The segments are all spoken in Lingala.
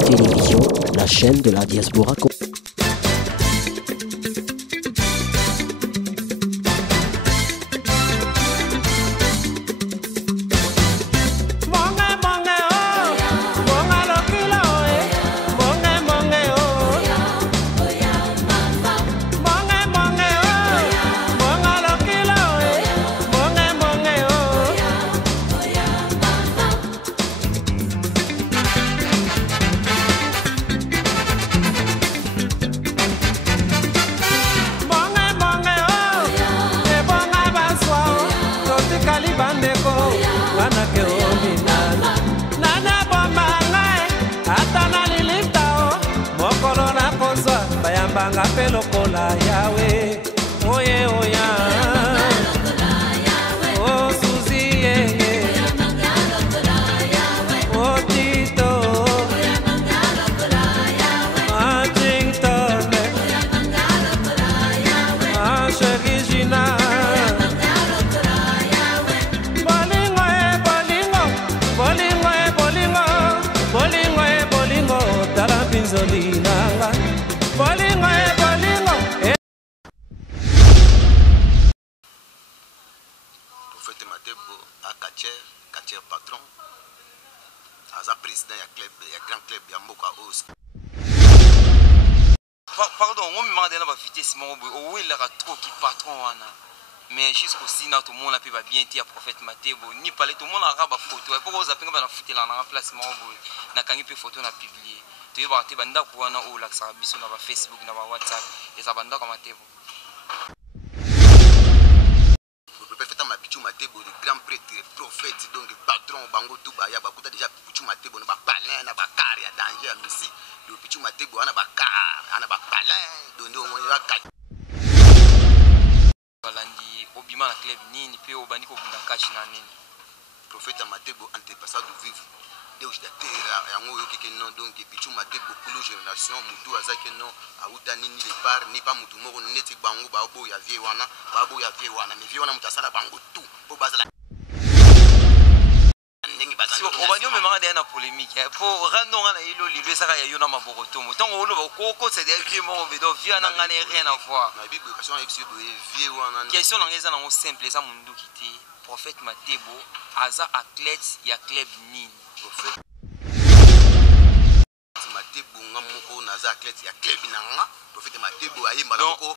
Télévision, la chaîne de la diaspora. Banga pelo kola yawe, oye oya, oh Suzy oh Tito, ah Chington, ah Regina, bolingo, tala pinzolina. Prophète Matebo a Kacher patron. Aza président ya club, ya grand club ya Mboka Os. Pardon, on me demande na ba vitesse mo o il a trop qui patron wana. Mais jusqu'au sina tout le monde a pu bien dire prophète Matebo ni parler tout le monde a ba photo. Et pourquoi za pinga ba na futela na place mo na kangi pe photo na publier. Tu vas te banda kuana o la sa biso na ba Facebook na ba WhatsApp et ça banda comme Matebo. Matebo, le grand prêtre, prophète, donc patron, bango tout baya, bakuta déjà Pichu Matebo, na ba palin, na ba car, ya danger à Lucie, le Pichu Matebo, na ba car, na ba palin, donné au moins la carte. Balandi, obima la club nini, pe obani ko bunda cash na nini. Prophète Matebo, antepassado vivre. Deus da terra, yango yo keke non, donc Pichu Matebo, kulu génération, mutu azaki non, auta nini le par, ni pas mutu moko neti bango, babo ya vie wana, mais vie wana mutasala bango tout. Si on va me na polémique pour rendre on a ilo libe saka ya yona maboko to mutongo olo ko c'est des vieux mo bedo vieux na ngane rien à voir na bible question ex vieux wana question na ngeza na ngo simple ça mundu kiti prophète Matebo aza athlète ya club nini prophète Matebo ngamoko na za athlète ya club nanga prophète Matebo ayemba nako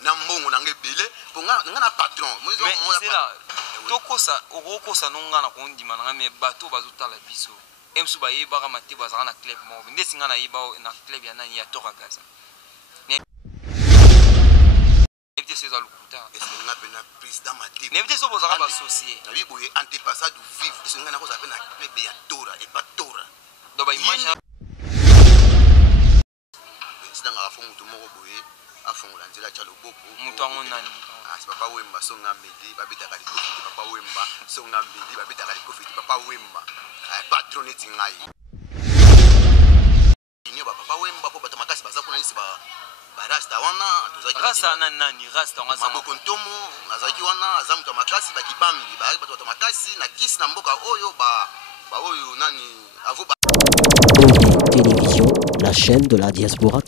na mbongo na ngebele ponga na patron c'est là tokosa okokosa nonga na kondima na me bato bazuta la biso emsu ba yeba ka Matebo azana na club mo ndesinga na yeba na club ya nani ya Tora Gaza ne ebite seza lukuta esenga pena président Matebo ne ebite so bozaka ba associé na bibo ye antepassado vivre esenga na koza pena club ya Tora et pas Tora do ba image président nga fo mutu moko boye afongola nzela cha loboko mutu nani asi papa wemba songa medi babetaka likofiti papa wemba songa medi babetaka likofiti papa wemba patron eti ngai inyo papa wemba po bato makasi baza kuna nisi ba rasta wana tozaki rasta nani rasta ngaza maboko ntomo azaki wana aza mutu makasi bakibambi ba bato makasi na kisi na mboka oyo ba oyo nani avo ba Télévision, la chaîne de la diaspora.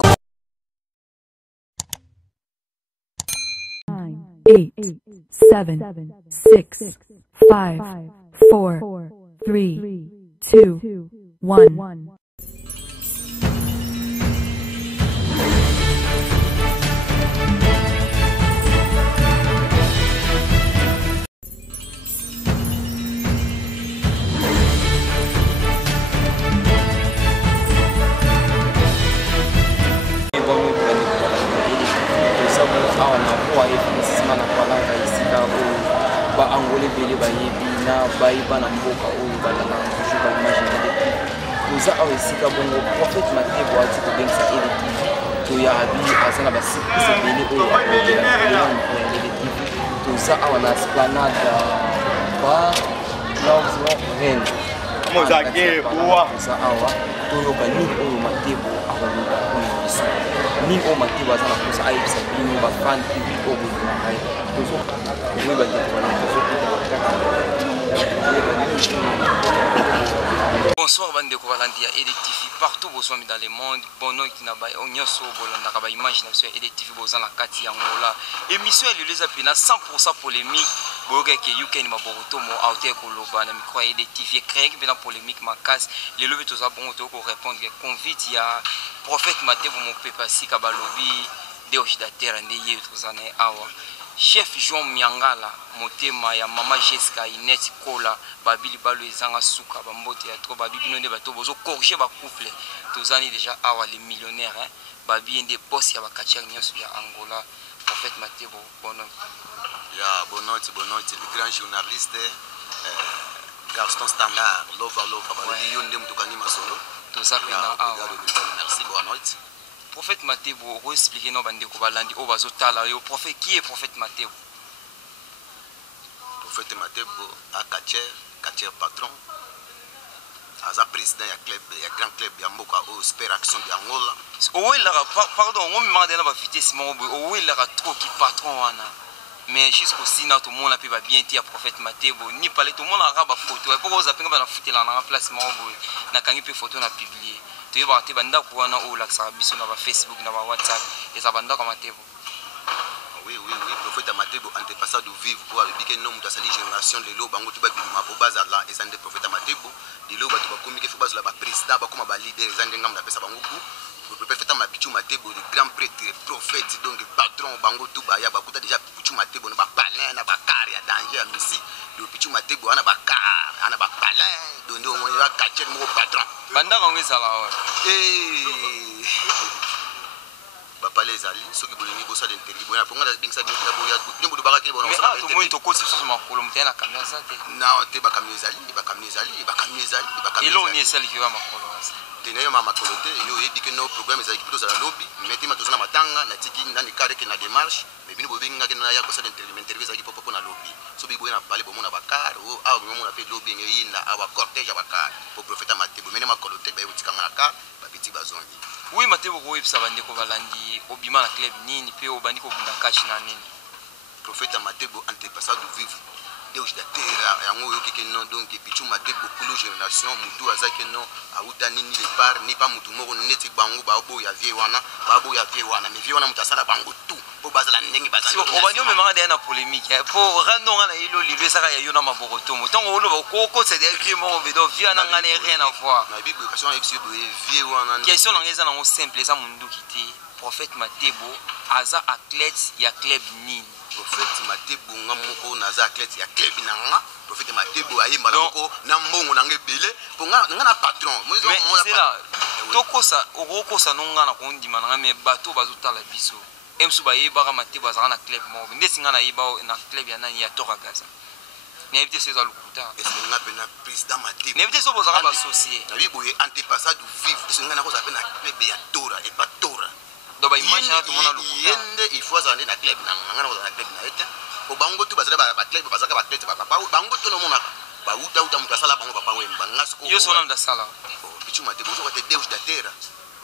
8, 7, 6, 5, 4, 3, 2, 1. ba angole bele ba yebi na ba iba na mboka oyo ba na toujours ba imaginer nous a awesika bongo prophète Matebo ati ko bengisa électif to ya abi azana ba sikise bele oyo akobela na électif to za awana esplanade ba love ren mozake boa za awa to yo ba ni oyo Matebo akobela oyo biso ni o Matebo azana ko sa ayisa bino ba fan public oyo na hai oui, bah, bonsoir bande ko balandi ya électif partout besoin dans le monde bono qui na ba onyoso bolanda ka ba imagination électif boza na kati ya ngola émission elle les apena 100% polémique boga ke yukeni maboroto mo auté ko loba na micro électif créé que bena polémique makas les levé tous bon to ko répondre convite ya prophète Matebo mo pepasi ka balobi de ojidatera ndeye tozana awa chef Jean Miangala motema ya mama Jessica Ineti Kola babili balo ezanga suka bambote ya trop babili nonde bato bozo corriger ba couple tozani déjà awa les millionnaires hein babi ende boss ya bakachia nyonso ya Angola prophète Matebo bono ya bonoti le grand journaliste Gaston Standard lova babili yonde mtukani masolo tozapena awa merci bonoti. Prophète Matebo, vous expliquez nous bande ko balandi o bazotala yo prophète qui est prophète Matebo? Prophète Matebo a Kacher patron. Aza président ya club ya grand club ya mboka o Super Action de Angola. Oui là pardon, on me demande na vitesse mon oui là trop qui patron wana. Mais jusqu'au sina tout le monde a pu bien dire prophète Matebo ni parler tout le monde a raba photo et pourquoi vous appelez ba na foutre na place mon na kangi pe photo na publier. Tu vas te banda kuana o la sabiso na ba Facebook na ba WhatsApp et ça banda comme Matebo. Oui prophète Matebo antepassé de vivre pour avec que nom de sa génération les lots bango tu ba bima po bazala et ça de prophète Matebo les lots ba tu ba communiquer faut bazala ba président ba comme ba leader les andengam na pesa bango ku le prophète Matebo le grand prêtre prophète donc patron bango tout ba ya ba kuta déjà Pichu Matebo na ba palin na ba car ya danger ici le Pichu Matebo ana ba car ana ba palin donc on va catcher mon patron banda kango ezala bapale ezali soki bolingi bosala interview boya ponga na bingisa bingisa boya nimbudu bakaki bona mais ah to moi to kosi sur ma kolo mtena kamera ça te na te bakamio ezali elo ni esali ki ba makolo tena yo mama kolote yo yebike no programme ezali plutôt za lobby metima tozana matanga na tiki ndani kare ke na démarche mais bino bobinga ke na ya kosala interview ezali popo na lobby so bibo na parler bomona bakar o a mo na pe lobby ngeyinda awa cortège bakar pour prophète Matebo mena makolote ba yotika ngaka ba petit bazongi. Oui Matebo ko websa bande ko balandi obima na club nini pe obandi ko bunda catch na nini prophète Matebo antepassé de vivre Deus da terra yango yo keke non donc Pichu Matebo kolo génération mutu azaki non auta nini le par ni pas mutu moko neti bango ba bo ya vie wana mais vie wana mutasala bango tout po bazala ndenge bazala so obanyo me mara na polémique po rando ngana ilo libe saka ya yona maboroto mutongo olo ba ko c'est des vieux mo bedo vie na ngana rien à voir na bible question episode vie wana question ngeza na simple ça mundu kiti prophète Matebo aza athlète ya club nini prophète Matebo ngamoko naza athlète ya club nanga prophète Matebo ayemba nako na mbongo nanga belé po nga na patron mais c'est là tokosa okokosa nonga na kondima nanga me bato bazotala biso emsu ba yeba Matebo azana na club mo ndesinga na yeba na club ya nani ya Toragaza n'éviter ces alukuta est-ce que nga pena président Matebo n'éviter so bozaka ba associé na biboye antepassé de vivre est-ce que nga na ko zapena club ya Tora et pas Tora donc ba image na tout monde alukuta yende il faut azana na club nanga na ko na club na eta ko bango tu bazala ba club bazaka ba club ba papa bango to no mona ba uta mutasala bango papa wemba ngasko yo sona ndasala Pichu Matebo zo ko te Deus da terra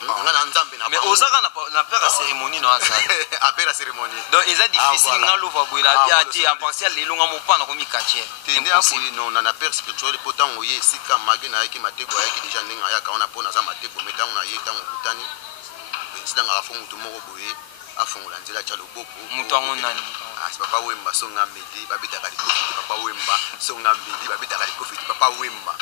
ngana nzambe na mais osaka na père cérémonie no azala après la cérémonie donc ils a difficile ngalo va boila bien ati en partiel les longa mopana komi kache impossible non na père spirituel pourtant oye sika magena yaki Matebo yaki déjà ndinga yaka ona pona za Matebo metango na yeta ngokutani sida ngala fo mutu moko boye afongola nzela cha loboko mutu ango nani si papa wemba songa medi babetaka likofiti papa wemba songa medi babetaka likofiti papa wemba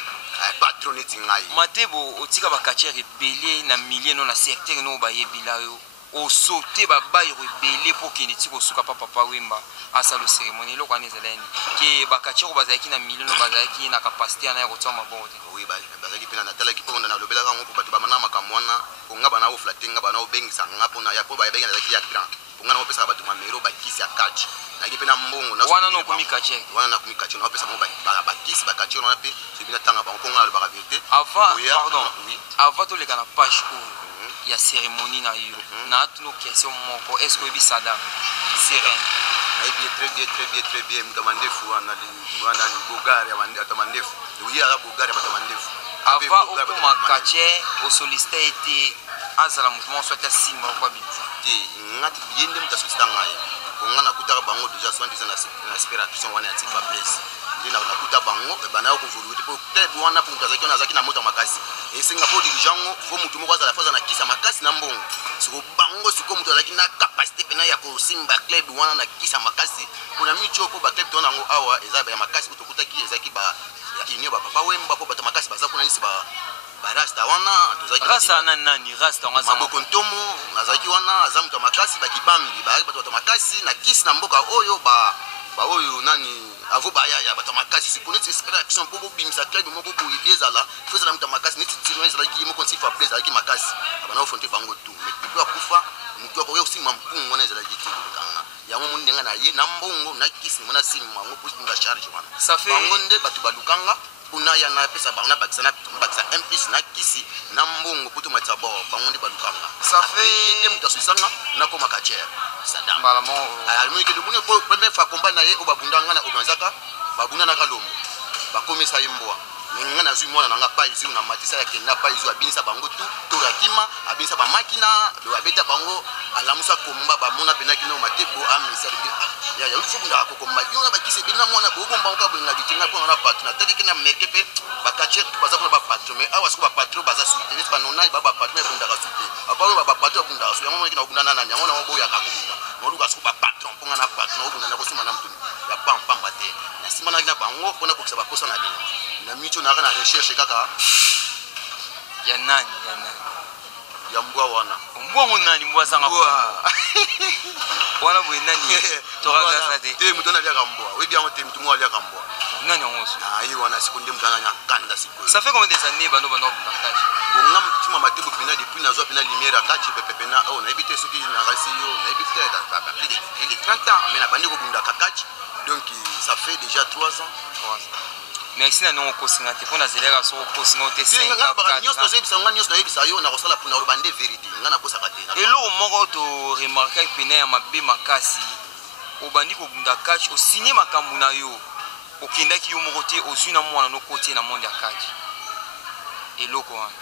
patroneti ngai Matebo otika bakachère rebelle na milieu no na secteur no ba yebila yo o sauter ba bayi rebelle pour qu'il tiko suka papa wemba asalo cérémonie lo kwana zeleni ke bakachère bazaki na milieu no bazaki na capacité na ko tsama bote oui bazaki pena na tala ki ponda na lobela kango ko batu ba mana makamwana ko ngaba na o flatenga ba na o bengisa ngapo na ya po ba benga na zaki ya grand ko ngana opesa batu mamero ba kisi ya catch na ki pena mbongo na wana no komikache wana na komikache na opesa mo ba kisi ba catch na pe so bina tanga ba ko ngala ba vérité avant pardon oui avant to le kana page il y a cérémonie na yo na tuno question moko est-ce que bisada sereine très bien mtamandefu ana mwana ni Bulgaria mtamandefu oui ala Bulgaria mtamandefu avant au makache au sollicité était azala mouvement soit à signe kwa binza ngati yende mtasollicita ngaya ngana kutaka bango déjà soit disant na inspiration wana ya tifa place ndina nakuta bango bana ko vulu pour te wana pour kazaki na zaki na moto makasi makasi esenga po dirigeant fo mutu moko azala faza na kisa makasi na mbongo siko bango siko mutu azalaki na capacité pena ya kosimba club wana na kisa makasi mpona micho po ba club tona yango awa eza ya makasi tokutaki ezalaki ba ya union bapapa wemba po bato makasi baza kuna nisi barasta wana tozalaki rasta nani rasta maboko ntomo azalaki wana aza mutu ya makasi bakibambi bato makasi na kisi na mboka oyo oyo nani avo bayaya bato makasi sikoneti espérer action po bobimisa club moko boye ezala fozala mutu makasi neti tiro ezalaki moko nsi fa plaisir ezalaki makasi abana ofronte bango tout mais depuis akufa mutu akoki osimba mpungu wana ezalaki tikanga yango moni ndenga na ye na mbongo na kisi mona simba bango po singa charge wana bango nde bato balukanga kuna ya na pesa bango na bakisa un plus na kisi na mbongo poto matsa bo bango nde balukanga ça fait nde mutu asolisanga na koma kacher sadam balamo almoni ke lumune po première fois combat na ye o babundanga na obanzaka babunda na kalombo bakomisa yimboa ninga na zui mwana nanga pa izu na matisa ya kenda pa izu abinisa bango to rakima abinisa ba makina do abeta bango alamusa komba ba mona pena kino matebo amisa ya ufunda ko komba yona bakise bina mwana bo bomba ka bwenga bitinga po na patron na tadi kena merkepe bakache baza kuna ba patron mais awa siko ba patron baza soutenir ba nona ba patron bunda ka soutenir apa ba patron bunda so yango kina bunda nana yango na boya ka bunda no luka siko ba patron ponga na patron bunda na ko sima na mtu ya pam bate na sima na kina bango pona ko kisa ba posa na bino na micho na kana recherche kaka ya nani ya mbwa wana mbwa nani mbwa sanga wana bwe nani toraga sate te mutu na liaka mbwa webi yango te mutu mo aliaka mbwa nani onso ayi wana sikunde mutu na kanda siku ça fait combien des années bano partage bonga mtima matebo pina depuis na zo pina lumière akachi pepe na o na ebite soki na rasi yo na ebite da plus de 30 ans mais na bandi ko bunda kakachi donc ça fait déjà 3 ans. Merci na non kosinga te pona zelera so kosinga te 5 ans 4 nyos to zebisa nga nyos na yebisa yo na kosala puna rubande vérité nga na kosa kate elo moko to remarquer pena ya mabe makasi obandi ko bunda catch o signer makambu na yo okendaki yo moko te ozwi na mwana no kote na monde ya catch eloko wana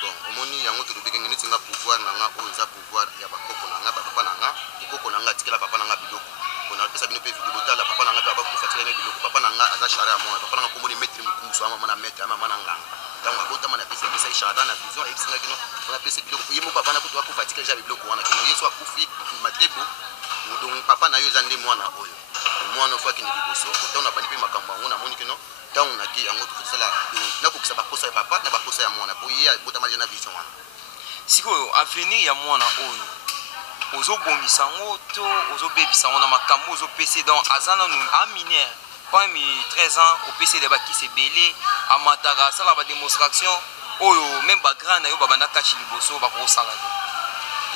bon omoni yango to lobeke ngeni tinga pouvoir na nga o za pouvoir ya bakoko na nga papa na nga kokoko na nga tikela papa na nga biloko on pesa bino pe vidéo tala papa na nga papa ko fatira ne biloko papa na nga aza shara mo papa na nga komoni maître mukumso ama mana maître ama mana nga tango abota mana pesa pesa shara na vision ebisinga kino on pesa biloko yemo papa na ko to ko fatira ja biloko wana kino yeso akufi matebo donc papa na yo zande mwana oyo mwana fa kini liboso ko na bali pe makambo ngo na moni kino tango na ki yango to sala na ko kisa bakosa ya papa na bakosa ya mwana po ye bota mali na vision wana siko avenir ya mwana oyo ozo bomisa ngoto ozo bebisa ngona makambo ozo PC donc azana nu aminer parmi 13 ans au PC de baki se belé amataka sala ba démonstration oyo même ba grand na yo babanda kachi liboso ba ko sala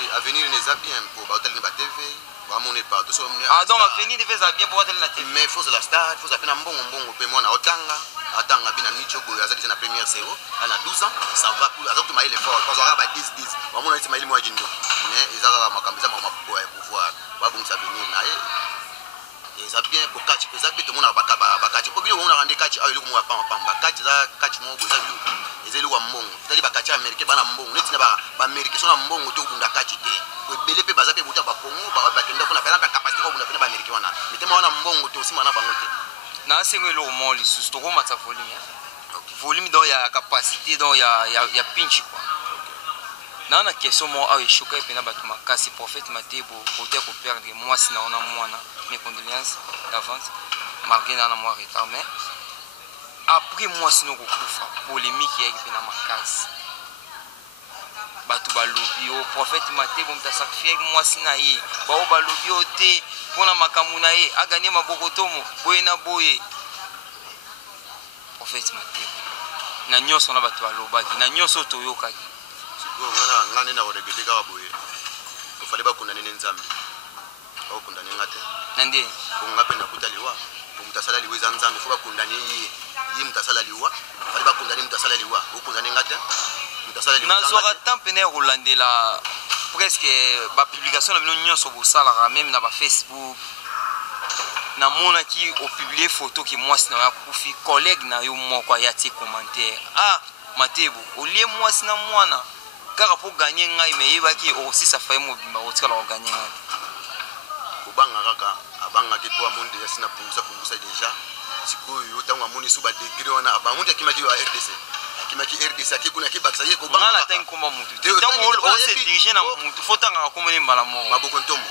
et avenir n'est pas bien pour ba hotel ba TV ba moné pas to so donc avenir devait ça bien pour hotel na TV mais faut la star faut apena mbongo pe mwana otanga atanga bina micho boyo azali na première zéro ana 12 ans ça va pour azok maile fort parce que ba 10 ba mona iti maile mwa jindo mais ezaka makambiza mapoa pouvoir ba bongisa venir na ye eza bien pour catch eza bien to mona bakati ko bilo mona rande catch ayo luku mwa pamba catch za catch mo boza bilo ezeli wa mbongo tali bakati américain bana mbongo neti na ba américain sona mbongo to bunda catch te ko bele pe baza pe buta ba Congo ba kenda kuna pela capacité ko bunda pela ba américain wana mitema wana mbongo to sima na bango te na sengo lo mo li sus to ko matsa volume volume donc ya capacité donc ya pinch quoi na question mo awe choka pena batu makasi prophète matebo côté ko perdre moi sina ona mwana mes condoléances d'avance malgré na moi retard mais après moi sino ko kufa polémique ya pena makasi batu balobi o prophète matebo mta sacrifier moi sina ye ba o balobi o te pona makamu na ye a gagner maboko tomo boye na boye prophète matebo na nyoso na batu balobaki na nyoso toyokaki ngana ngane na oregete ka boye ko fale ba kunda nene nzambe au kunda nenga te nande ko ngape na kutaliwa ko mutasala liwe za nzambe fo ba kunda ne yi mutasala liwa fale ba kunda ne mutasala liwa ko kunda nenga te mutasala liwa na soka tampene rolandela presque ba publication na bino nyonso bo sala même na ba Facebook na mona ki o publier photo ki mwasi na ya kufi collègue na yo moko ya ti commentaire ah matebo olie mwasi na mwana kaka pour gagner ngai mais yebaki aussi ça fait mo bimba o tikala o gagner ngai ko banga kaka abanga ke po amonde ya sina pungusa déjà sikoyo yo tango amoni suba degré wana abamonde akimaki wa RDC akimaki RDC akikuna kibakisa ye ko banga la tangi komba mutu tango o se diriger na mutu fotanga komba ni mbala mo maboko ntomo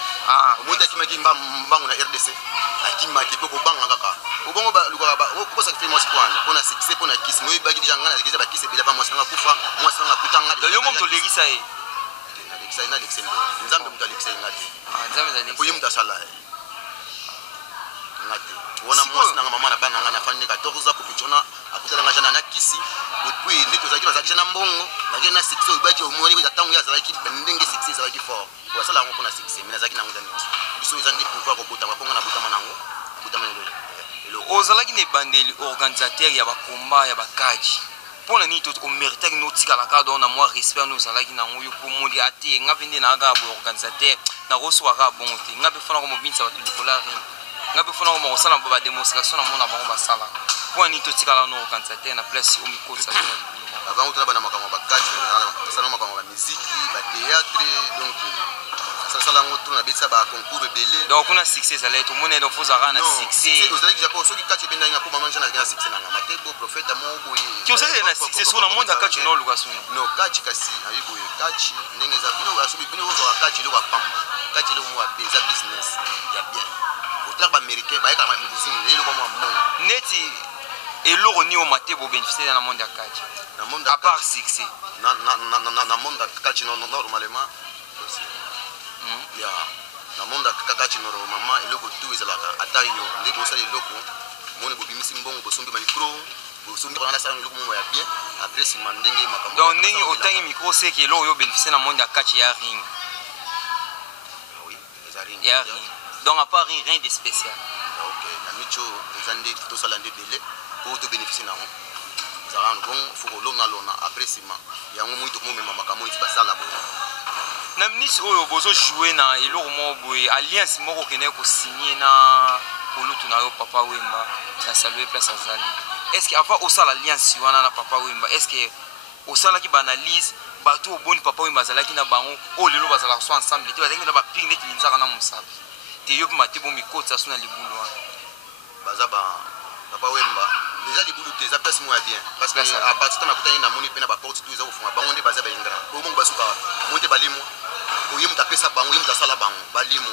omuta akimaki mbangu na RDC akimaki pe ko banga kaka obongo ba luka ba ko sa fait moi point pona succès pona kisi moyi baki déjà ngana kisi ba kisi bila pa moi sanga kufa moi sanga kutanga yo mo to legisa e legisa ina legisa nzambe muta legisa ngati nzambe za legisa ko yimta sala ngati wona moi nanga mama na bana ngana fani 14 ko pichona akutala ngajana na kisi depuis ndito zaki bazaki na mbongo na na succès ibaki omoni ko tangu ya zaki ndenge succès zaki fort kwa sala ngo kuna succès mina zaki nango ndani biso ezandi pouvoir ko buta maponga na buta manango buta manelo ozalaki ne bandeli organisateur ya bakomba ya bakaji pona ni to mériter no tikala ka don na moi respect no zalaki na ngoyo ko moli ate ngabe ndi na ga bo organisateur na roso ga bon te ngabe fona ko mobinsa ba tulikolari ngabe fona ko mo sala ba démonstration na mona bango basala pona ni to tikala no organisateur na place o mikosa avant to na bana makambo bakaji na sala makambo ba musique ba théâtre donc ça la ngoto na bitsa ba concours belé donc on a succès ça là tout monde donc faut avoir un succès vous allez dire soki kati benda nga ko manger na succès na ngama te bo prophète mo boye ki osali na succès sur le monde akati no luka sunu no kati kasi ayi boye kati ndenge za bino asobi bino ozo kati lo ka pamba kati lo mo beza business ya bien autant ba américain ba ka ma muzini le ko mo neti eloko ni o matebo bénéficier na monde akati na monde à part succès na monde akati no normalement ya na monde akati no mama eloko tu ezalaka ata yo ndeko sala eloko moni bobimisi mbongo bosombi ba micro bosombi kana sala eloko mo ya bien après si mandenge makambo donc ndenge otangi micro c'est que eloko yo bénéficier na monde akati ya ring oui ezari ya ring donc à part rien de spécial OK na micho ezande to sala ndé belé pour to bénéficier na zara bon faut lona lona après si ma yango muito mo mema makambo nti basala bo na ministre oyo bozo jouer na eloko mo boye alliance moko kene ko signer na kolutu na yo papa Wemba na saluer place azali est-ce que avant osala alliance wana na papa Wemba est-ce que osala ki banalise bato oboni papa Wemba azalaki na bango o lelo bazala so ensemble te bazaki na ba ping net linzaka na musabe te yo mate bo mikotsa suna libulu wana bazaba papa Wemba déjà libulu te za place mo ya bien parce que à partir de kutani na moni pe na ba porte tout za ofunga bango nde bazaba ingra bo mo basuka monte balimo oye mutapesa bango ye mutasala bango balimo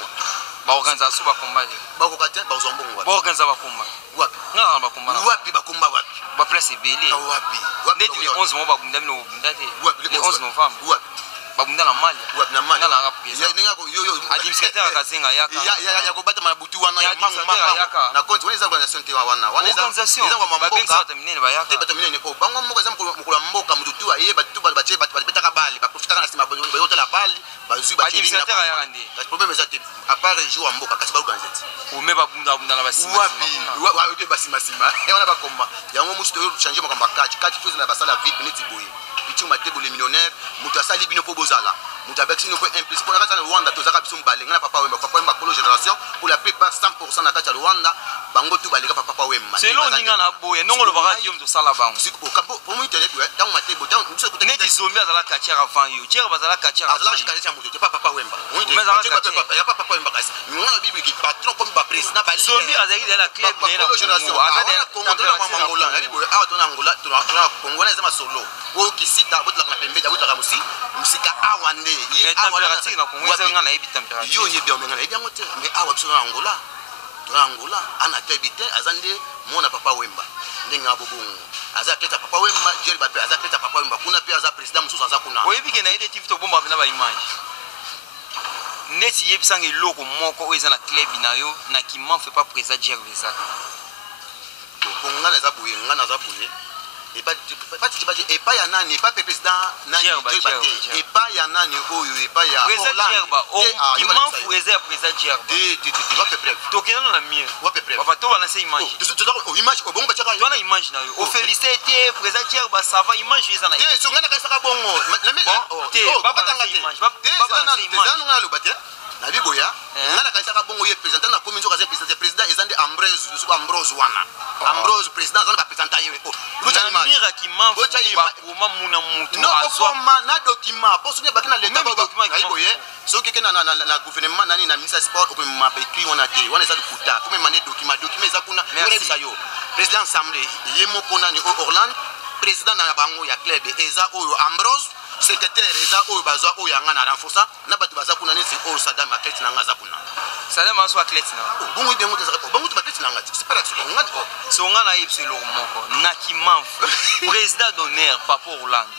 ba organisation ba combat ba ko kate ba zombongo ba organisation ba combat wapi na ba combat wapi ba combat wapi ba place belé wapi ndeti le 11 mo ba bunda no bunda te wapi le 11 novembre wapi ba bunda na mali wapi na mali na la ya ninga ko yo administrateur akazenga yaka ya ko bata mabutu wana ya mangu na compte wani za organisation te wana wani za organisation ba benga ta minene ba yaka te bata minene ko bango mo za mukula mboka mututu aye batu ba bache bataka bali ba profita kana sima ba yo tela bali ba zu ba administrateur ya ande le problème est que à part jour mboka kasi ba organiser o me ba bunda bunda na ba sima wapi te ba sima sima wana ba komba yango musu to changer mo kamba kati chose na ba sala vite neti boye bitu matebo les millionnaires mutu asali bino po bozala mutu abexi no po implice pour la Rwanda to zaka biso mbalenga na papa Wemba kolo génération pour la plupart 100% na kati ya Rwanda bango tu balega papa Wemba c'est lo ninga na boye nongolo baka yo mto sala bango siko kampo pour mo internet tango matebo tango mutu ko neti zombi azala kachara avant yo tchera bazala kachara azala chikalecha mutu te papa Wemba ya papa Wemba kasi ngona bibi ki patron comme ba président ba zombi azali dans la club de la génération azala Congo na Angola na bibo awa tona Angola tona Congo na zema solo ko kisita botla na pembe da botla musi musika awande ye température na Congo ezanga na ebi température yo ye bien ngana ebi ngote mais awa biso na Angola ana tebite azande mona papa Wemba ndinga bobongo aza peta papa Wemba jeri ba aza peta papa Wemba kuna pe aza président mususu aza kuna oyebi ke na ide tif to bomba na ba image neti yebisanga eloko moko oyo eza na club na yo na qui m'en fait pas président Gervesa ko ngana za buye et pas ya nani pas président nani et pas ya nani oyo et pas ya Gerba qui m'en fait président Gerba tu va peu bref to kena na mien va peu bref papa to bana se image tu image ko bongo bachaka to na image na yo o féliciter président Gerba ça va image eza na so ngana ka saka bongo na me papa tanga image papa na image ngana lo batia na biboya ngana ka saka bongo ye président na commune ka président ezande Ambrose wana Ambrose président zona ba président ye lucha image mira ki manfu ba kuma muna mutu azwa na document pour soutenir bakina l'état ba document na biboye so keke na gouvernement nani na ministre sport ko ma ba écrit wana te wana za lukuta comme mané document eza kuna wana bisa yo président assemblée ye moko nani au Orlando président na bango ya club eza oyo Ambrose secrétaire eza oyo bazwa oyo yanga na renforcer na bato baza kuna nesi oyo Saddam athlète na ngaza kuna Saddam aso athlète na bongo bien ngoto zaka bongo to athlète na ngati super action ngati ko so nga na yipselo moko na kimamfu président d'honneur Papa Orlando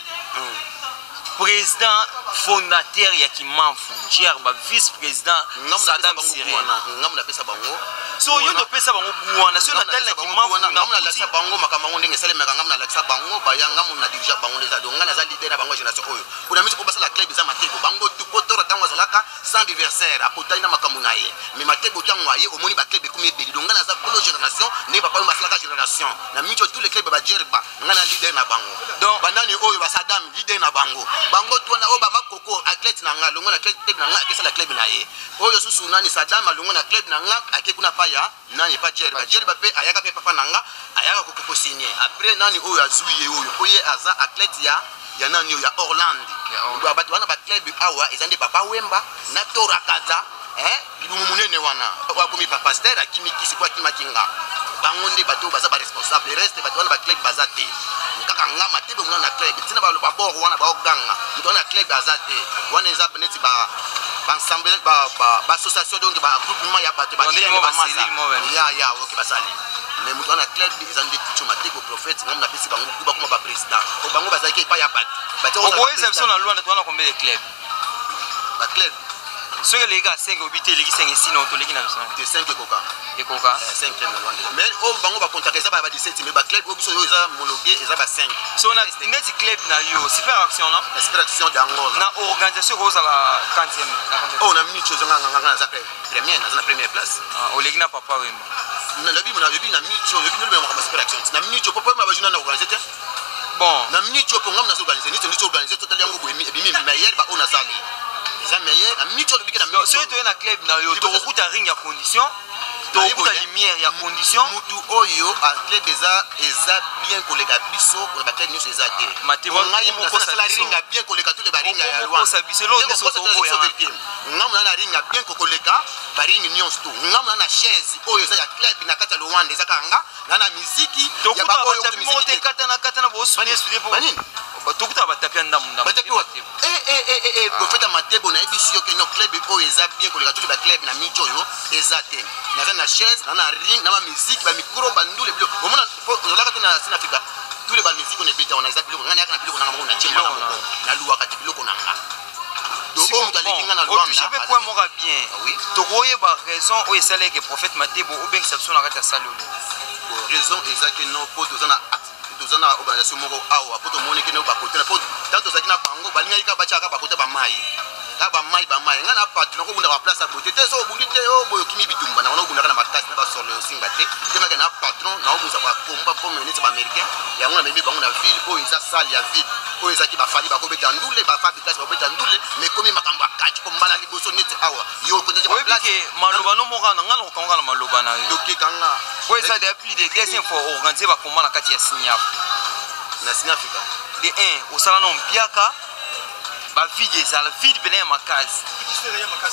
président fondateur ya Kimamfu Djerba vice-président Saddam Siré ngamna pesa bango so yo to pesa bango buwana so na tel na Kimamfu ngamna lakisa bango makambo ndenge salemaka ngamna lakisa bango baya ngamna dirija bango les ado ngana za leader na bango génération oyo kuna miti ko basa la club za mateko bango tu kotora tango zalaka sans adversaire apotali na makambo na ye mais mateko tango aye omoni ba club ekumi ebeli donc ngana za polo génération ne ba pa masala génération na miti tous les clubs ba Djerba ngana leader na bango donc bandani oyo ba Saddam leader na bango bango tu na oba makoko athlète na nga longo na club na nga akesa la club na ye oyo susu nani Saddam longo na club na nga akekuna paya nani pa Djerba pe ayaka pe papa na nga ayaka kokoko signer après nani oyo azuye oyo oye aza athlète ya nani oyo ya Orlando ba bato wana ba club awa ezande papa Wemba na Tora Kaza bilumu munene wana kwa komi papa Stella kimikisi kwa kimakinga bango nde bato baza ba responsable reste bato wana ba club bazate kaka ngama tebe mwana na club tina ba bor wana ba oganga mto na club azate wana eza neti ba ensemble ba association donc ba groupement ya bato ba ya OK basali mais mto na club ezande pichu mateko prophète ngam na pesi bango kuba kuma ba président ko bango bazaki pa ya bato oboyeza biso na Luanda twana combien de club ba club so les gars 5 obité les 5 ici non to les gina de 5 koka ekoka 5 club na Luanda mais o bango ba contacter ça ba 17 mais ba club obiso yo eza homologué eza ba 5 so na net club na yo super action non super action d'Angola na organisation ko za la 40e oh na minute zo nganga za première na première place o les gina papa Wemba na labi na minute zo labi no ba super action na minute papa ma ba jina na organiser bon na minute zo ngam na so organiser ni to organiser total yango bo emi meilleur ba ona sali eza meilleur na minute zo bikena minute so to na club na yo to kuta ring ya condition to kuta lumière ya condition mutu oyo athlète eza bien koleka biso ko ba club nyonso eza te matebo ngai mo ko sala ringa bien koleka tous les baringa ya Rwanda ça biselo de so to boya ngam na ringa bien koleka baringi nyonso to ngam na chaise oyo eza ya club na kata Rwanda eza kanga na muziki ya ba oyo muziki kata na bo sonia studio po banini tokuta batapia ndamu profeta matebo na ebisio ke no club oyo eza bien koleka tous les club na micho yo eza te na chaise na ring na musique ba micro bandule bilo omona olaka te na Afrika tous les ba musique on ebeta on eza bilo ngana yaka na bilo na ngana chimba na luwa kati bilo konanga donc on t'a l'équipe na luwa je peux point mora bien oui to koye ba raison o esale ke prophète matebo o ben exception na kata salolo raison exacte non pour tozana organisation moko awa poto moni ke no ba côté na poto tanto zakina bango balinga ika bacha ka ba côté ba mai ngana patron ko bunda ba place a beauté te so bundi te o boyo kimi bitumba na bunda kana makasi na ba solo singa te te maka na patron na obuza ba komba pour minute ba américain ya ngona memi bango na ville ko isa salle ya ville ko isa ki ba fali ba ko beta ndule ba fa beta ba beta ndule mais komi makamba kati ko mbala liboso neti awa yo ko te ba place maloba no moka na ngana ko ngana maloba na yo donc kanga ko isa de plus de deuxième fois organiser ba komba na kati ya Signaf na Africa de 1 au salon Biaka ba vide ça la vide bene makasi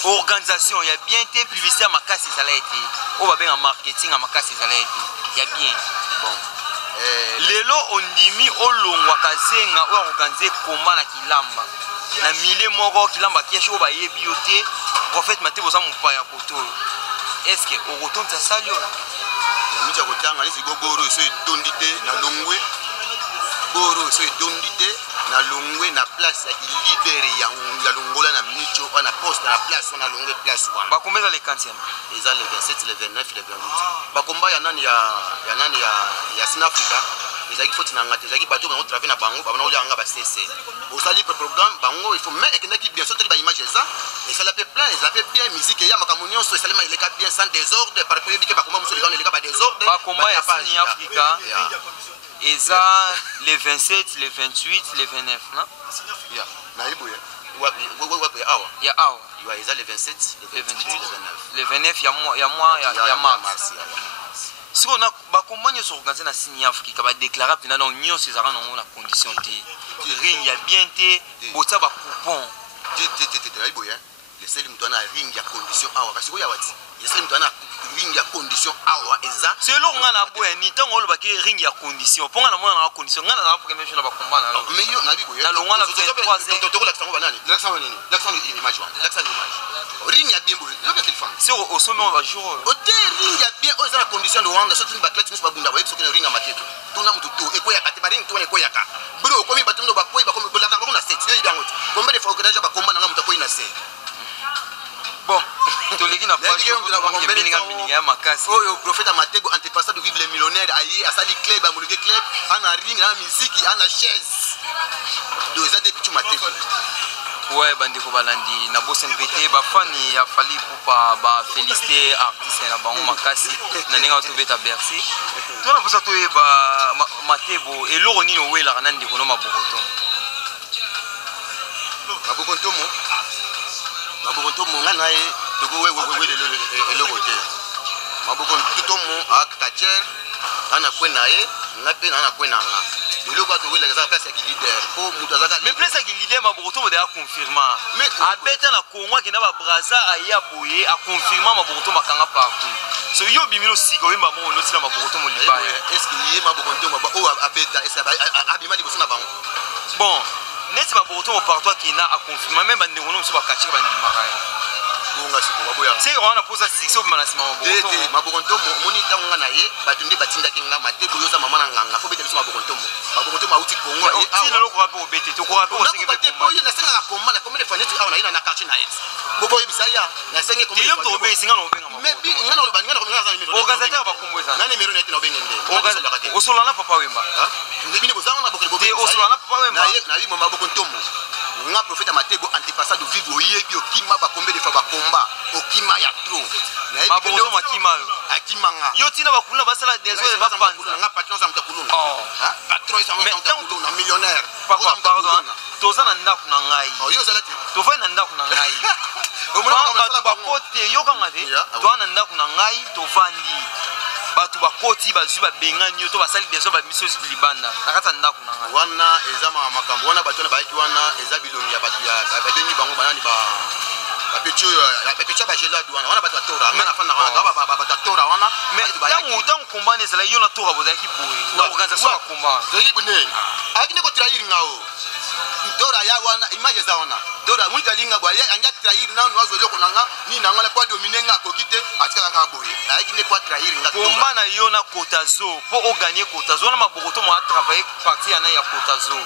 organisation ya bien te publicité ya makasi ça l'a été o ba ben marketing ya makasi ça l'a été ya bien bon lelo ondimi olongwa kazenga o organiser komba na kilamba na mile moko kilamba kiesho ba yebi yote prophète matebo za mpaya koto est-ce que o rotonta salio na mija kotanga ni sigogoro so etondite na longwe boro so etondite na longwe na place ya leader ya longola na minute na poste na place na longwe place wana ba combien les 40e eza le 27 le 29 le 28 ba komba ya nani ya South Africa ezaki foti na ngate ezaki bato ba travailler na bango ba na olia nga ba CC au sali programme bango il faut mais ekendaki bien surtout ba image ça et ça la fait plein ils a fait bien musique ya makamunyo so salema il est bien sans désordre par rapport à ba komba muso le ba désordre ba komba ya South Africa eza le 27 le 28 le 29 non ya na ibo ya wapi awa ya awa ya eza le 27 le 28 le 29 ya mars si on a ba compagnie sur organiser na Signe Afrique ba déclarer pena non union ces arana on la condition te ring ya bien te bota ba coupon te ibo ya le seul mtu ana ring ya condition awa kasi ko ya wati le seul mtu ana ring ya condition awa eza c'est lo ngana boya ni tango lo baki ring ya condition ponga na mona na condition ngana na pour que même je na ba combat na mais yo na bibo na lo ngana 23 to la sango banani l'accent nini l'accent image wa l'accent image ring ya bien boy yo que fan c'est au sommet on va jouer au ring ya bien o eza na condition de wanda surtout ba clutch ba bunda ba yeso que ring ya mateto tuna mutu to e ko ya kati ba ring to ne ko ya ka bro ko mi batundo ba ko ba ko ba la na set yo ibango combien de fois que déjà ba combat na mutu ko ina set bon toleki na page ya makasi oyo prophète Matebo antepassé de vivre les millionnaires ayi asali club amuluke club ana ring ana musique ana chaise deux ans depuis Matebo ouais bandeko balandi na bosen pété ba fani ya fali pour ba féliciter artiste na bango makasi na ninga to beta Bercy to na posa to e ba Matebo eloko nini owela na ndeko no mabokoto mabokoto monga naye toko we eloko te mabokoto mo akacher ana kwena ye ngape ana kwena nga eloko atowela za place ya leader ko mutu azaka mais place ya leader mabokoto mo de a confirmer mais abeta na Congo ki na ba braza aya boye a confirmer mabokoto makanga partout so yo bimilo siko wemba mo no sila mabokoto mo libaya est-ce que yé mabokoto mo o abeta est-ce abima di bosana bango bon neti mabokoto mo partout ki na a confirmer même bande ngono so ba kacher bandi maraye bonga siko baboya c'est on a posé six au manasima mabokoto mabokoto moni tanga na ye batunde batinda kinga Matebo yo sa mama na nganga fo beteli so mabokoto mauti Congo e ti lelo ko rapo bete to ko rapo o senge bete po ye na senga na komba na komele faneti awa na ina na quartier na et bobo yebisa ya na senge komele yo to be singa no benga mais bi ngana lo bangana ko ngana za organisateur ba komboza na numéro net na bengende o sola na papa wemba ndibini bozanga na bokele bobo o sola na papa wemba na bi mo mabokoto mo nga prophète Matebo antepassé de vivre oyebi okima ba combien de fois ba combat okima ya trop na yebi mabokoto makima akimanga yo tina bakula basala des autres ba panza nga patron sa mutakuluna patron sa mutakuluna millionnaire papa pardon toza na ndako na ngai yo zala te to fa na ndako na ngai omona ba kote yo kanga te to na ndako na ngai to vandi batu bakoti bazwi babengani yo to basali deso ba mission libanda nakata ndako na ngai wana eza makambo wana bato na baiki wana eza bilongi ya batu ya babengi bango banani ba bapecho ba gelade wana bato atora ngana fana wana bato atora wana mais tango combat ezala yo na tora bozaki boye na organisation ya combat zeli bune akine ko trahir ngao tora ya wana image za wana tora mwita linga bwa ya anja trahir na nwazo loko nanga ni nanga la kwa dominer nga kokite atika ka boye akine kwa trahir nga combat na yo na Kotazo pour o gagner Kotazo na mabokoto mo a travailler partie na ya Kotazo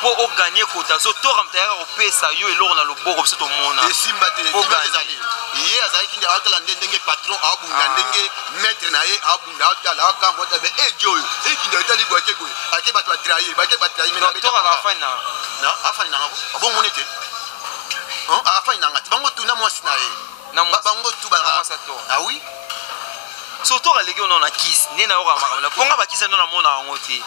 pour o gagner Kotazo tora mtaya o pesa yo eloko na loboko biso to mona simba te ezali ye azali ndi akala ndenge patron abunga ndenge maître na ye abunga akala akambo tabe ejoyo ekindi etali bwa kego ake bato ba trahir mena beta tora la fin na afani na ngako abo monete afani na ngati bango tu na mwasi na ye na bango tu ba ah oui surtout la légion on a kiss nena yo ka makamela ponga ba kiss ndo na mona ngo te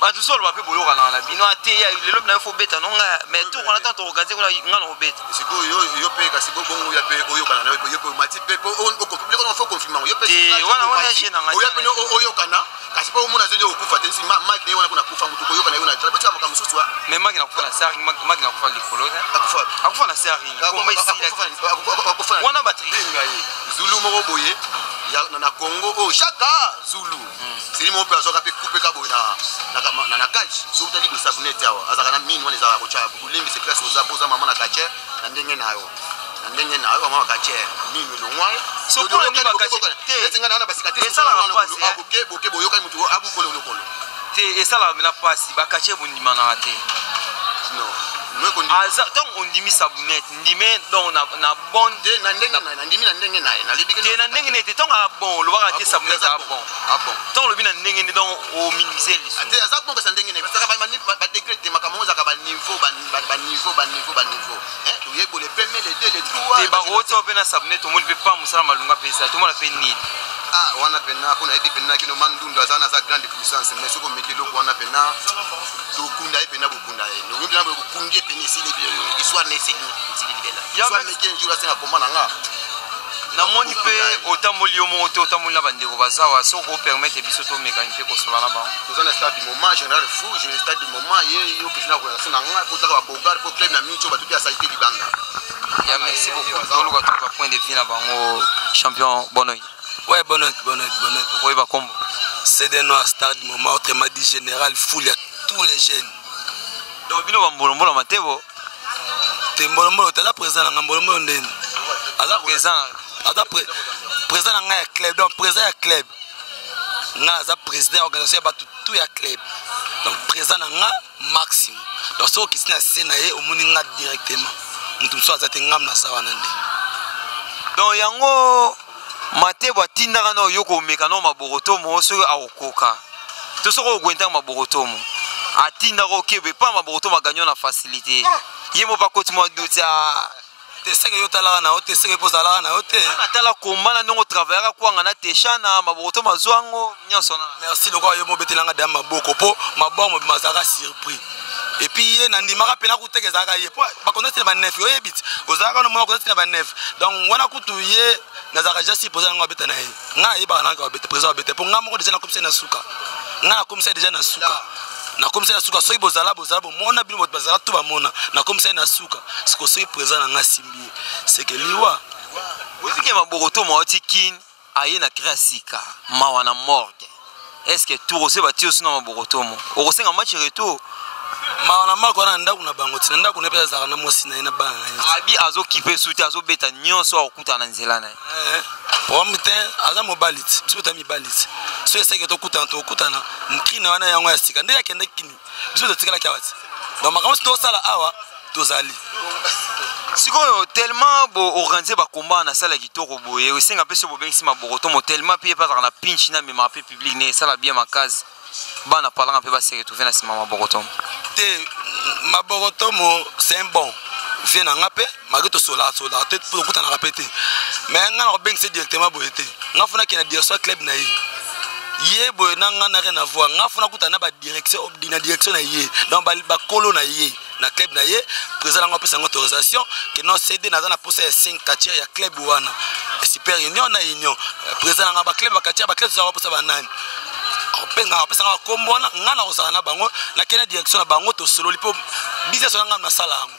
batu solo ba pe boyo kana na bino ate ya lelo na fo beta no nga mais tout on attend to organiser kuna ngana o beta siko yo pe kasi bongo ya pe oyo kana na yo pe mati pe o compliqué on faut confirmer yo pe wana wana jena nga oyo pe oyo kana kasi po mona zeli okufa te si mark ne wana kuna kufa mutu ko yo kana yo na trabe tsama kama susu mais mark na kufa na sari mark na kufa likolo akufa na sari ko mai si wana batterie ngai Zulu moko boye na Congo o chaka Zulu siri mo pe azoka pe couper ka boye na kaji so utali go sabunete awa azaka na mini wana za ko cha bulimbi se place ozapo za mama na kache na ndenge nayo mama kache mini lo ngwa so pour ni ba kache te ngana na basika te abuke boke boyo ka mutu abukolo lokolo te esala na pasi ba kache bundima na te no aza donc on dimi sabunette ndime donc na bon de na ndenge na ndenge na libiki na ndenge ne te donc a bon lo ba te sabunette a bon donc lo bi na ndenge ne donc au minimiser les ate aza bon ka ndenge ne parce que ba degré te makamo za ka ba niveau hein to yebo le premier les deux les trois te ba rotso pe na sabunette to mo pe pas musala malunga pe ça to mo la pe ni wana pena kuna ebi pena kino mandundo azana za grande puissance mais soko mekelo wana pena to kunda e pena bukunda e no ngina bukungie pena si le histoire ne sigi libela ya meke njura sena komana nga na moni pe otamoli yo moto otamoli na bandeko bazawa soko permettre biso to mécanique ko sola na ba to zana stade du moment général fou je stade du moment ye yo pena ko sena nga ko taka ba bogar ko club na micho ba tuki asalite libanda ya merci beaucoup to luka to point de vue na bango champion Bonoy Ouais, bonne. Oui, bah comme. C'est des noirs stars du moment, autrement dit général, foule à tous les jeunes. Donc, bino bambolombola matebo. T'es molomolo, t'es là présent, dans molomolo ndeni. Président dans un club, donc président à club. Nga président organisation ba tout ya club. Donc président dans un maximum. Donc ceux qui sont à Sénaye au monde nga directement. Mutu so azate ngam na sawana ndi. Donc yango matebo atindaka no yoko mekano maboroto mo so akokoka. To soko gwenta maboroto mo. Atindaka okebe pa maboroto maganyo na facilité. Yemo pa koti mo dutia teseke yo talaka na ote teseke pozalaka na ote na tala komana ndongo travaillera kwanga na teshana maboto mazwango nyonso na merci lokwa yo mobetelanga da maboko po mabongo mazaka surpris et puis ye na ndimaka pena kutekezaka ye po bakonete ba neuf yo ebit ozaka no mona konete ba neuf donc wana kutu ye nazaka jasi poza ngo beta na ye nga ye ba na ngo beta président beta po nga moko déjà na komisa na suka nga na komisa déjà na suka na komisa na suka soki bozala mona bino bazala tout ba mona na komisa na suka siko soki présent na ngasimbi c'est que liwa ozike maboroto moti kin aye na krasika mawana morgue est-ce que tout ose batio sino maboroto mo okosenga match retour mawana mako na ndaku na bango tina ndaku na pesa za na mosi na bana abi azo kipe suti azo beta nyonso akuta na nzela na pour mutin aza mobalit biso mi balit so eseke to kutana ntrina wana yango ya sika ndeka kende kini biso to tikala kyawati donc makambo to sala awa tozali sikoyo tellement bo organiser ba combat na sala kitoko boye osenga peso bo bengisi maboroto mo tellement pie pas na pinch na mema pe public ne sala bien makazi bana parlant pe ba se retrouver na sima maboroto te maboroto mo c'est bon vient en appel malgré tout sola tête pour kutana répéter mais nga na bengisi directement boyete nga funa kena direction club na ye ye boye na nga na rien à voir nga funa kutana ba direction na ye donc ba kolo na ye na club na ye président nga pesa autorisation que non céder na na posa ya 5 quartier ya club wana super union na union président nga ba club za posa ba nani openga pesa nga kombona nga na ozana bango na kena direction na bango to solo lipo business nga na sala yango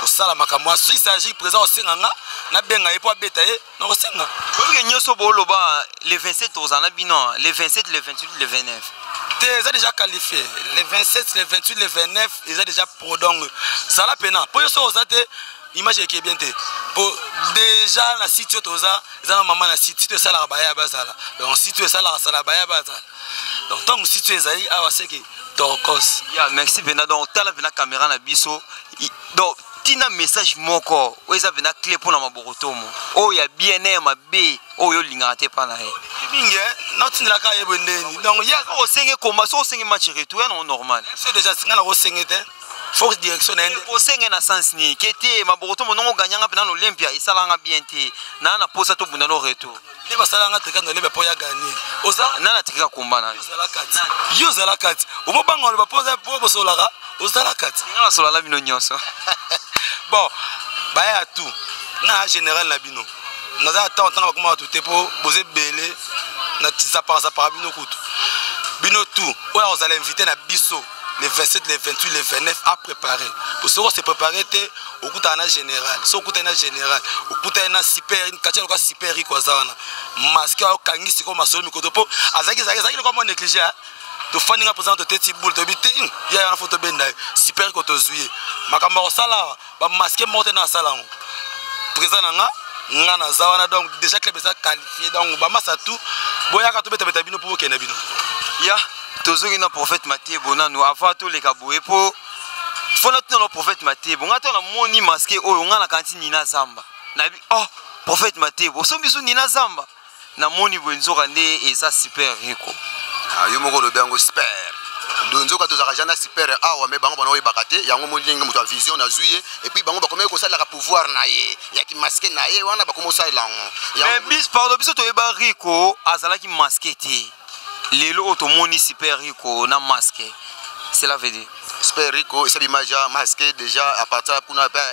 to sala makamwa so il s'agit président osenga nga na benga epo abeta ye na osenga parce que nyoso boloba le 27 ozana bino le 27 le 28 le 29 ils ont déjà qualifié les 27 les 28 les 29 ils ont déjà prodong sala pena po yo so ozate image qui est bien té pour déjà na site toza za maman na site sala baya bazala donc site sala baya bazala donc tant que site ezali awa c'est que tokos ya merci bena donc tala bena caméra na biso donc tina message moko oza bena clé pour na maboroto mo o ya bien mabe o yo linga te pa na ye binge nothing la ka yebo ndeni donc ya o senge komba so senge match retour ya normal c'est déjà singa la ko senge te force direction na ende ko senge na sens ni kete maboroto mo nongo ganyanga pena na Olympia isalanga bien te na posa to bunda no retour ne basalanga te kana lebe po ya gagner oza na tika komba na yo zala kati o banga le baposa po bosolaka ozala kati ngala solala bino nyonso bon baya tout na général na bino naza tant ba kuma tout te po boze belé na tisa par bino kutu bino tout o la ozala inviter na biso les 27 les 28 les 29 à préparer pour se se préparer te okuta na général so okuta na général okuta na super une katia ko super ko zana masque au kangisi ko masolo mikoto po azaki ko mo négliger to faninga présente tete boule to biti ya na photo benda super ko to zuye makambo sala ba masque monte na sala présent nga na zawana donc déjà club ça qualifié donc ba massa tout boya ka to beta bino pour kena bino ya tozoki na prophète Matebo nanu avant to le kaboye po fona tuna le prophète Matebo ngata na moni masque oyo nga na kantini na zamba na bi oh prophète Matebo so biso ni na zamba na moni bwenzoka nde eza super riko yo moko lo bango super donzo ka tozaka jana super awa me bango bana oyebaka te yango molingi moto a vision na zuye et puis bango bakomeki kosalaka pouvoir na ye ya ki masque na ye wana bakomo salango mais bis pardon biso toyeba riko azalaki masque te lelo otomoni super riko na masque cela veut dire Super Rico, et ça bimaja masqué déjà à partir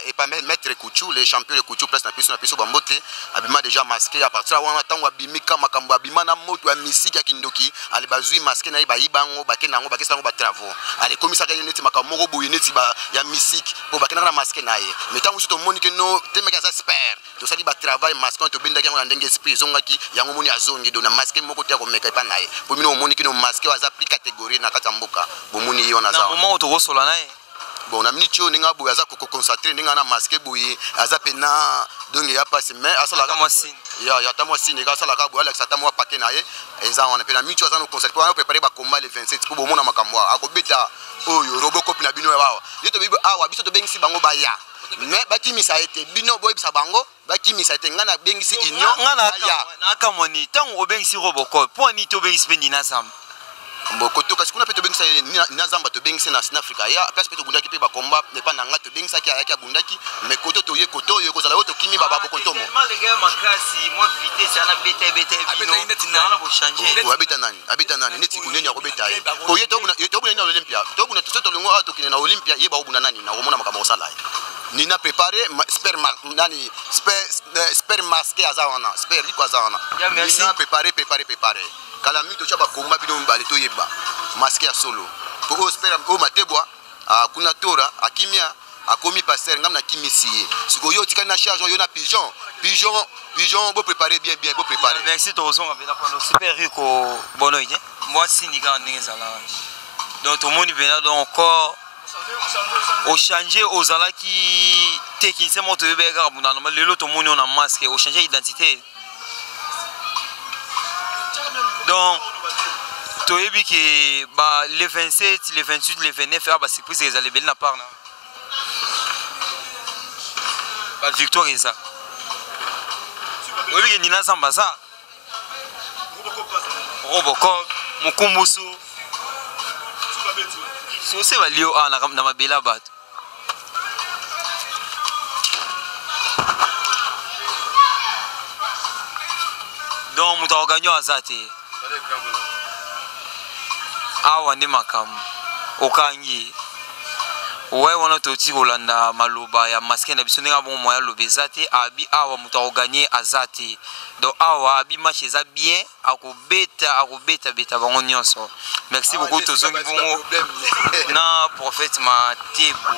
et pas mettre Kouchou, les champions de Kouchou presque na piso bambote, abima déjà masqué à partir wana tango abimika makambo abima na moto ya misiki ya kindoki, ale bazui masqué na iba ibango bakenango bakesango ba travaux. Ale komisa ka neti makambo go boye neti ba ya misiki po bakena na masqué na ye. Mais tango to monique no temeka za super. To sali ba travail masqué to benda kango ndenge esprit zongaki yango moni azongi do na masqué moko te ko meka pa na ye. Po mino monique no masqué wa za plus catégorie na kata mboka. Bo moni yo na za. Bon, on a mis tu ninga bu aza ko concentré ninga na masqué boye aza pena donc ya passe mais asala ka machine ya ta machine ka sala ka bu Alex ata mo paquet na ye eza on a pena mi tu aza no concentré on a préparé ba combat le 27 pour bomona makambo akobeta oyo robocop na bino yawa yeto bibo awa biso to bengisi bango ba ya mais bakimisa ete bino boy bisa bango bakimisa ete ngana bengisi inyo ngana na akamoni tango obengisi robocop po ni to bengisi pe nina zamba Bokoto kasi kuna peto bengisa na zamba to bengisa na Afrika ya place peto bundaki pe ba combat ne pa nanga to bengisa ki ayaki abundaki mais koto to ye koto yo kozala to kimi baba bokontomo les gars makasi moi vitesse ana bete bino na bo changer abeta nani neti kunenya ko beta ye ko ye to buna na Olympia to buna to longo ato kine na Olympia ye ba buna nani na romona makamo sala ni na préparé sper masqué azawana sper liko azawana ni na préparé kala mi to chaba komba bino mbali to yeba masqué ya solo pour espérer o matebwa kuna tora akimia akomi passer ngam na kimisi siko yo tika na charge yo na pigeon bo préparer bien bo préparer merci to zonga bena pour Super Rico bonoye moi siniga ndenge zala donc tout le monde vient donc encore au changer aux ala qui technicien moto bega buna normal lelo to monde on a masque au changer identité. Donc, tu as vu que les 27, les 28, les 29, c'est plus que les belles part. La victoire est ça. Tu as vu que Nina Zambaza, Robocop, Mukumbusu, c'est aussi valio dans ma belle abat. Donc, nous avons gagné à Zate. Awa ndi makamu okangi owe wana toti kolanda maloba ya masque na biso ndenge bon moya lobezate abi awa muta oganye azate donc awa abi match eza bien akobeta bango nyonso merci beaucoup tozongi bongo na prophète Matebo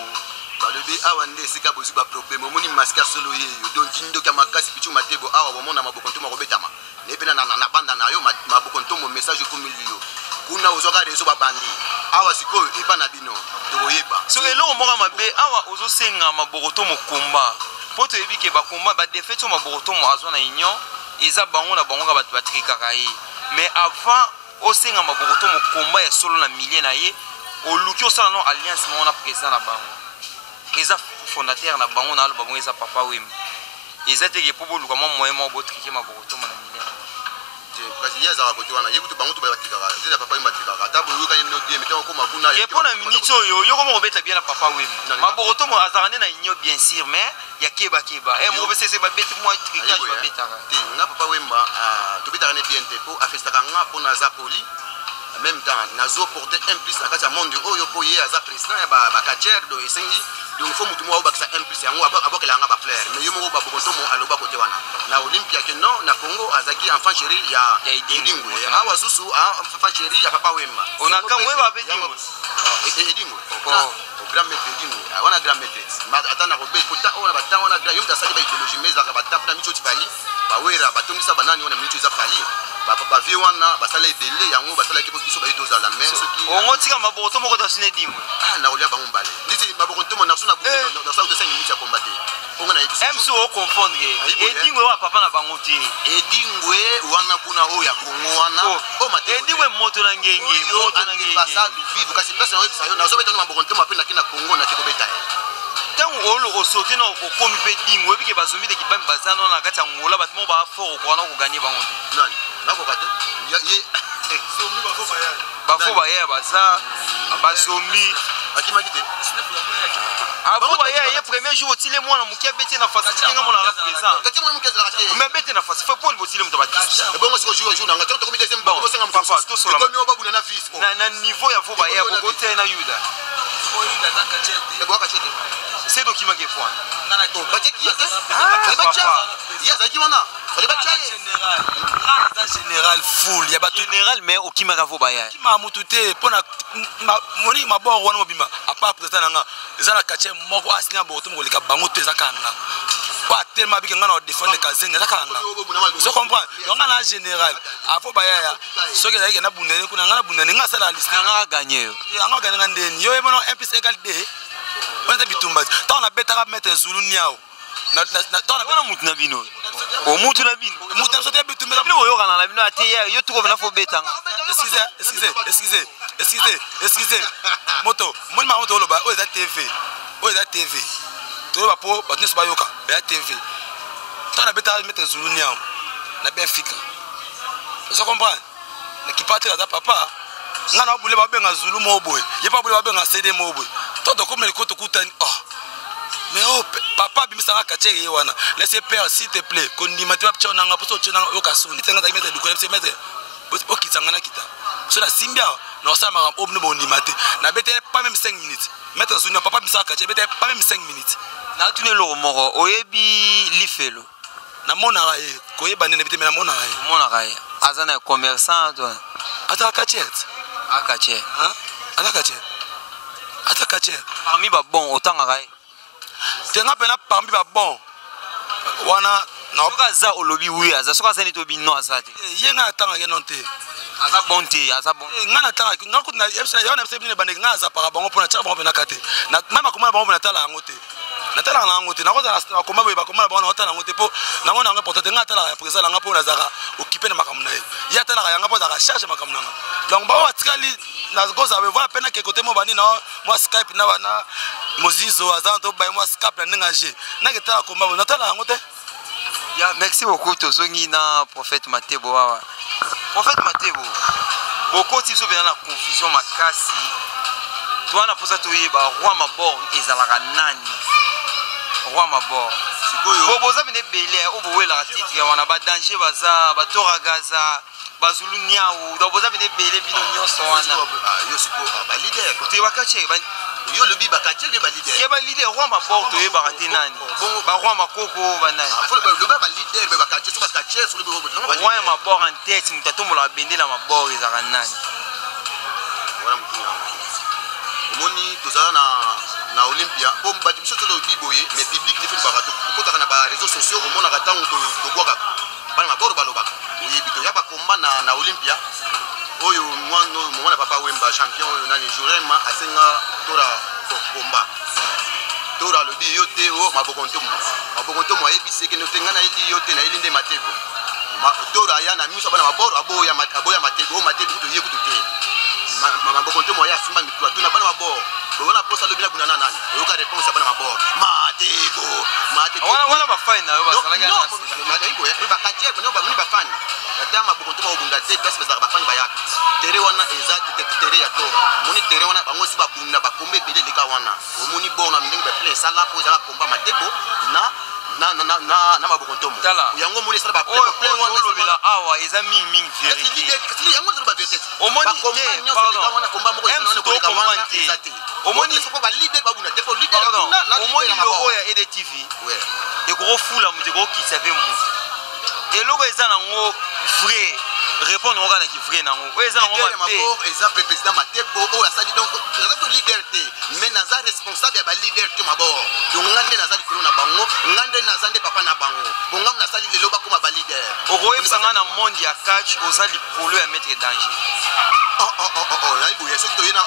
balobi awa nde sika bozu ba problème omoni masque solo yeyo donc ndindo ka makasi pichu Matebo awa bomona mabokonto makobetama nepena na banda na yo mabokonto mo message ko milio kuna uzoka rezo babandi awa sikoyo epa na bino toyeba so elo moka mabe awa ozosenga mabokoto mokomba poto ebike ba komba ba défaite so mabokoto mo azona union eza bango na bango ba batrikaka ye mais avant osenga mabokoto mokomba ya solo na milieu na ye oluki osala no alliance mo na président na bango eza fondateur na bango na bango eza papa wem eza teke popo luka mo moyen mo botrike mabokoto mo na milieu parce qu'il y a des racontés wana yebutu bango to ba batrikaka zela papa matrikaka tabu yo kanye no die meto ko makuna ye pona minute yo ko mo beta bien na papa wem mabokoto mo azarane na union bien sûr mais ya keba mo bese se ba beti mo trikage ba betaka te nga papa wemba to betaka ne bien te po afestaka nga pona za poli en même temps nazo porter un plus na kati ya monde oyo po ye aza président ya ba kacher do esengi donc faut mutu mo ba kasa un plus yango abokela nga ba fleur mais yo mo ba bokonto mo aloba kote wana na Olympia que non na Congo azaki enfant chéri ya Edingwe awa susu enfant chéri ya papa wemba ona kamwe ba bedingo Edingwe au grand maître Edingwe wana grand maître ma atana robel kota ona batanga ona grand yom tasali ba idéologie mais za ba tapna micho tibali ba wera batondisa banani ona micho za pali ba vie wana basala ebele yango basala ki biso ba itoza la main soki ongo tika mabokoto moko ta sine Edingwe na olia bango mbale niti mabokoto mo na suna bu na sa 5 minutes ya combattre onga na ebiso MC o confondre Edingwe wa papa na bango te Edingwe wana kuna o ya Kongo wana o mate Edingwe moto na ngenge basa du vivre kasi pesa na webisa yo na zo beta no mabokoto mo apena kina Kongo na tiko beta tango olo osote na okomi pe Edingwe bike bazombi de kibambi bazana na kati ya ngola batimo ba fort ko wana ko gagner bango te nani nako kate ye zombi bafo baya baza bazombi akimaki te Abuba ye premier jour otile mwana mukia bete na fasi kinga mwana na présent. Kati mwana mukia zala te. Mais bete na fasi faut pour botile mutabatisi. Et bon siko jour na ngato to mi deuxième ba ko senga papa to sola. Ko mi obabu na vis. Na niveau ya foba ye ko te na yuda. C'est donc qui m'a fait point. Général full ya bato Général mais au qui m'a gavo baya. Qui m'a mututé pour na moni ma bon wana mobima à part président nanga ezala kache moko asina boto mo lika bango te zakanga. Pas tellement bien ngana défendre kazenga zakanga. Vous comprenez? Donc ngana général afo baya ya soki ezali na bundene kuna ngana bundene ngasa la liste ngana gagner. Ngana gagner ndeni yo ebono 1 + 2. On a bitumba. Tant on a bêta mettre Zulu niao. Na tant on a mutu na bino. O mutu na bino. Mutu na sote bitumba. Bino yo kana na bino ate yo tuko bina fo beta. Excusez. Moto, moi ma moto loba, o eza TV. O eza TV. To ba po, ba tnis ba yoka, ba TV. Tant on a bêta mettre Zulu niao. Na bien fika. Vous comprenez? Na ki partir da papa. Ngana obule ba benga Zulu mo boy. Ye pa obule ba benga CD mo boy. Todo comme le côté coutani. Oh. Mais oh papa bimisa kache ye wana. Laissez père s'il te plaît. Kondimate ba pcha nanga poso chona yo kasoni. Tanga ta mettre du ko se mettre. O kitangana kita. So la simbia na osama obne bondimate. Na bete pas même 5 minutes. Mettre Zulu papa bimisa kache bete pas même 5 minutes. Na tune lo moko oyebi lifelo. Na mona rae ko yeba nene bete na mona rae. Mona rae. Azana commerçant toi. Ata kachet. Akache. Hein? Ata kachet. Atakache parmi ba bon autant akai tenga pena parmi ba bon wana na okaza olobi wi aza soka sani to bino azate yenga tanga yenonte aza bonte aza bon ngana tanga ngakuna yebisa yona sebine bande ngaza para bango pona tshaba bango pena kate na mama komala bango pena tala ngote na tala ngote na koza na komaba ba komala bango na tala ngote po na ngona ngapota ngata la président la ngapo na zaka occupé na makamuna ya tala ya ngapo zaka charge makamuna donc ba watikali na goza be voilà pena ke côté mo bani na moi Skype na wana mozizo azanto ba moi Skype na ngaje na ketala komaba na tala ngote ya merci beaucoup tozongi na prophète Matebo wawa prophète Matebo beaucoup ti so bena na confusion makasi toi na posa to yeba roi mabor ezalaka nani roi mabor sikoyo boza bene belé o bowela titre wana ba danger baza ba toragaza bazulu nyao do boza bene belé bino nyonso wana yo siko ba leader to bakache ba yo le bi bakache be ba leader ke ba leader roi mabor to yeba kati nani ba roi makoko ba nani faut le ba leader be bakache so bakache so le bi roi mabor en tête mutatombola bendela mabor ezaka nani wala mtunya omoni tozala na Olympia po mbati biso tolo biboye mais public ne fait pas rato ko na ba réseaux sociaux omona ka tango to boaka bana maboro balobaka oyebi to ya ba combat na Olympia oyo mwana papa Wemba champion oyo nani Jurema asenga tora combat tora le bi yote o mabokonto mo yebi seke no tengana eli yote na elinde Matebo tora ya na miso bana maboro aboya Matebo to ye kutu te mabokonto mo ya simba mitwa tuna bana maboro bona posa lo bila kunana nani oyoka réponse bana maboro Matebo wala ba fine na yo ba sala ga na ibo ya ba katie ko no ba mini ba fan ata mabokonto mo bunda te place ba fan ba ya tere wana exact tere ya tora moni tere wana bango si ba bunda ba kombe bele leka wana omoni bona ndenge ba play sala ko za komba Matebo na mabokonto mo yango moni sala ba play wana lo bila awa eza ming vérité kasi yango zo ba vérité omoni te pardon wana komba mo ko wana ko wana omoni ko ba leader ba bunda te po leader na omoni logo ya EDTV ouais e ko fula mu te ko ki savait mu et logo eza nango vrai répondre au gars qui vrai nango o eza nango mabe exemple président Matebo o la sali donc la liberté mais naza responsable ya ba leader to mabor donc ngande naza likolo na bango ngande naza nde papa na bango bonga na sali lelo ba koma ba leader o ko yebsanga na monde ya catch oza likolo ya mettre danger na ibo yeso to yena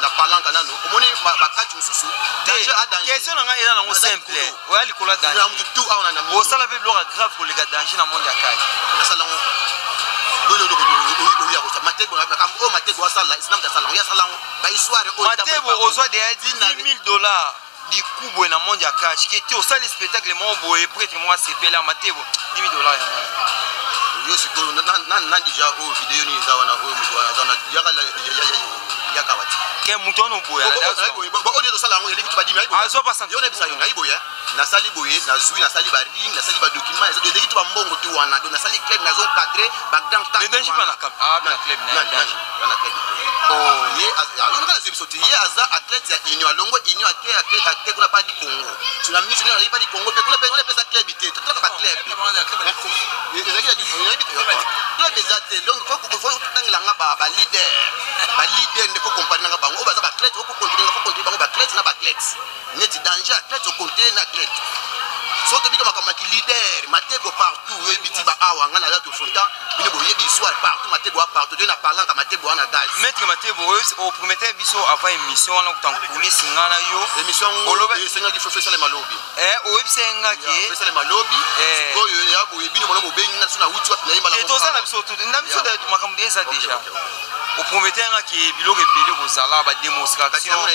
na palanka nano omoni ba catch mususu danger a danger question nga eza nango simple o ya likolo danger tout a na o sala pe bloka grave ko le danger na monde ya catch na sala Matebo Matebo asala islam da sala ya sala ba histoire o Matebo ozwa de $10,000 di kubo na monde ya cash qui était au salle spectacle mon boy prêtre moi CP là Matebo $10,000 yo siko na déjà o vidéo ni za wana o mutwa za ya kawati ke mutono boya ba o de sala ngo yeli kitu ba dimi ayibo azo pa santé yo ne bisa yo ayibo ya na sali boye na zui na sali ba ring na sali ba document ezo de kitu ba mbongo tu wana do na sali club na zo cadrer ba grand temps le danger pas na club na club ye aza athlète ya union alongo union ake kuna pa di Congo tsunami tsunami ali pa di Congo pe kuna pe on pesa club ité tout ka club ezaki ya club ezate donc faut tangela nga ba leader ndeko compagnie nga bango baza ba athlète faut continuer bango ba athlète na ba athlète neti danger athlète au côté na athlète soto bika makamaki leader matego partout ebiti ba awa nga na la to fonta bino boyebi soir partout matego partout de na parlant ka matego na gaz maître matego au promettait biso avant émission na kutan police ngana yo émission olobe senga ki fofesa le malobi o senga ki fofesa le malobi koyo ya boyebi no molobo bengi na suna wuti wapi na yimba la to ça na biso tout na biso de makambo déjà déjà au promettait nga ki biloko ebele ko sala ba démonstration yango na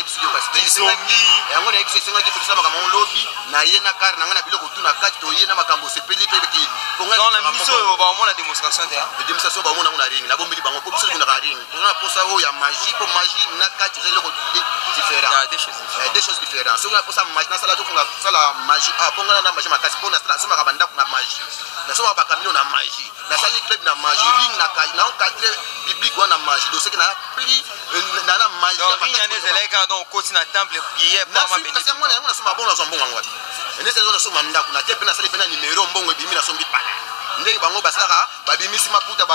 ebiso senga ki fofesa makambo lobi na ye na kar na ngana biloko tuna kati to ye na makambo sepeli pe ki dans la biso ba mona démonstration de démonstration ba mona ring na bombili bango ko biso na ring na posa o ya magie ko magie na kati zelo ko différent des choses différentes so na posa magie na sala to funga sala magie a ponga na magie makasi pona sala so makabanda kuna magie na so ba kamino na magie na sali club na magie ring na kai na cadre public wana magie do ce que na pli na magie donc ring ane zeleka donc côté na temple prière pas ma béni na ngona ngona so mabongo so mbongo ngwa ndese zo so manda kuna te pena sali pena numéro mbongo ebimi na so mbi pala ndenge bango basalaka babimisi maputa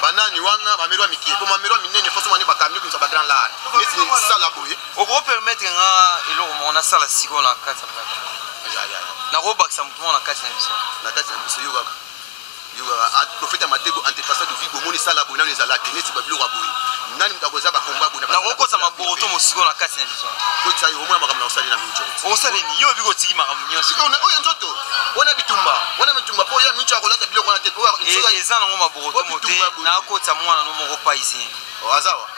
banani wana bamero mikie po mamero minene foso mane bakamio binso ba grand la neti sala boye o ko permettre nga eloko mona sala siko na kati na ko bakisa mutu na kati na biso yoga profeta matego antepassa de vibo moni sala boye na les alate neti babilo wa boye nani mtakoza ba komba boye na ko kosa maboroto mosiko na kati na biso ko tsa yo mona makamna osali na mincho o sali ni yo biko tiki makamna nyo siko na oyo nzoto wana bitumba po ya mincho akolata biloko na tepo eza na ngoma boroto mote na ko tsa mwana no moko paisi azawa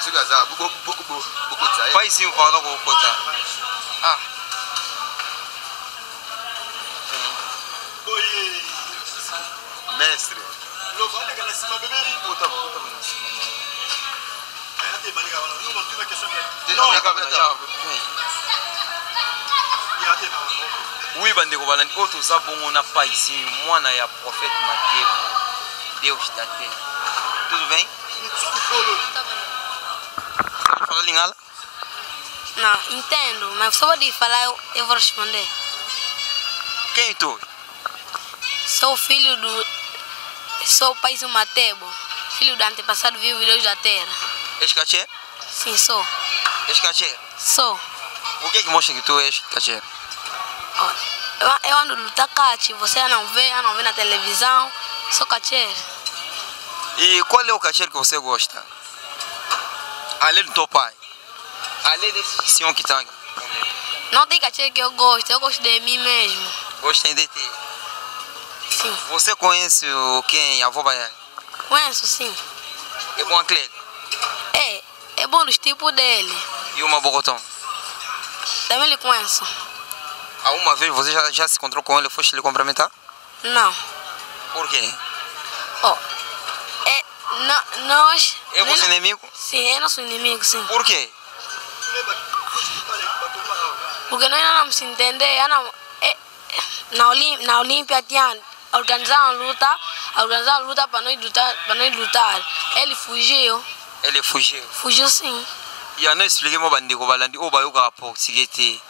siko azawa boko tsa paisi ko na ko kota mestre lo vale que la cima bebé puta oui bandeko balandi oyo toza bongo na paisi mwana ya prophète Matebo Deus da terra tudo bem? Fala lingala? Não, entendo, mas só pode falar eu vou responder. Quem tu? Sou filho do... Sou Paísio Matebo, filho do antepassado vivo Deus da terra. És caché? Sim, sou. És caché? Sou. O que é que mostra que tu és caché? Eu ando no Takate, você não vê na televisão, sou caché. E qual é o caché que você gosta? Além do teu pai? Além desse senhor que está aqui? Não tem caché que eu gosto de mim mesmo. Gosta de ti? Sim. Você conhece quem? A avó Baiana? Conheço, sim. É bom atleta? É bom dos tipos dele. E o Mabocotão? Também lhe conheço. Alguma vez você já se encontrou com ele e foste lhe cumprimentar? Não. Por quê? Nós... É vosso inimigo? Sim, é nosso inimigo, sim. Por quê? Porque nós não nos entendemos. Na Olímpia tinha organizado uma luta para nós lutar. Ele fugiu. Ele fugiu? Fugiu, sim. E a nós expliquemos bandeko balandi o bayoka português.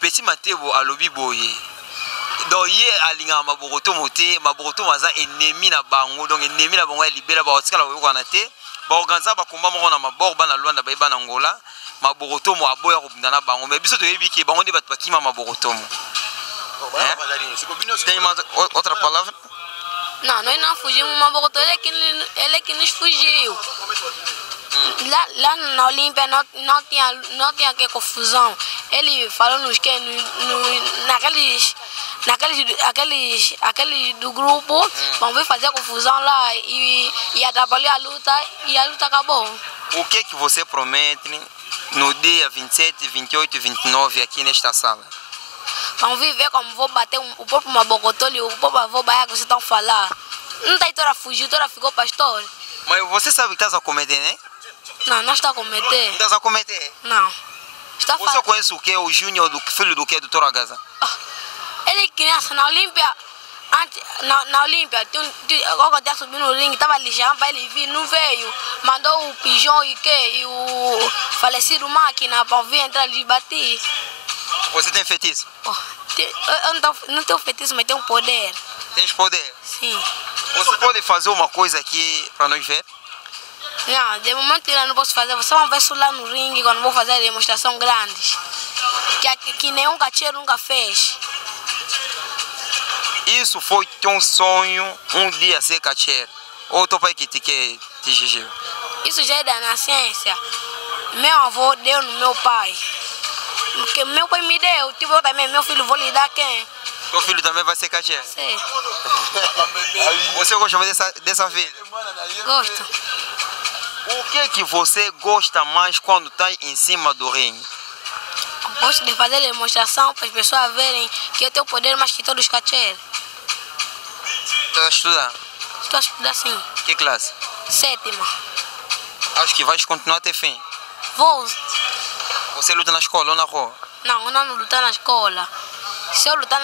Petit Matebo alobi boye. Donc hier alinga Maboroto moté, Maboroto maza ennemi na bango, donc ennemi na bango libéra ba otikala ko na te. Ba organiza ba komba mo na maborba na Luanda ba iba na Angola. Maboroto mo aboya ko bindana bango, mais biso to yebi ke bango de bat bakima Maboroto mo. Tem outra palavra? Não, nós não fugimos, Maboroto ele que nos fugiu. Lá na Olímpia não tinha que confusão. Ele falou-nos que aqueles do grupo vão vir fazer confusão lá e atrapalhar a luta acabou. O que é que você promete no dia 27, 28 e 29 aqui nesta sala? Vão vir ver como vou bater o próprio Mabocotó e o próprio avô Baia que vocês estão a falar. Não tem toda fugiu, toda ficou pastor. Mas você sabe que estás a cometer, né? Não está a cometer. Não estás a cometer? Não. Você conhece o que? O Júnior, filho do que? Do Toro Agaza? Ele é criança na Olímpia. na Olímpia, quando eu subi no ringue, estava lixando para ele vir, não veio. Mandou o Pigeon e o falecido Máquina para vir entrar ali e bater. Você tem feitiço? Eu não tenho feitiço, mas tenho poder. Tem poder? Sim. Você pode fazer uma coisa aqui para nós ver? Não, de momento eu não posso fazer. Você vai ver isso lá no ringue quando vou fazer demonstração grande. Que nenhum cacheiro nunca fez. Isso foi teu sonho um dia ser cacheiro? Ou teu pai que te exigiu? Isso já é da nascença. Meu avô deu no meu pai. Porque meu pai me deu, tipo eu também, meu filho vou lhe dar quem? Teu filho também vai ser cacheiro? Sim. Você gosta mais dessa filha? Gosto. O que você gosta mais quando está em cima do ringue? Gosto de fazer demonstração para as pessoas verem que eu tenho poder mais que todos os cacheiros. Está a estudar? Estou a estudar sim. Que classe? 7ª. Acho que vais continuar até fim. Vou. Você luta na escola ou na rua? Não, eu não lutar na escola. Se eu lutar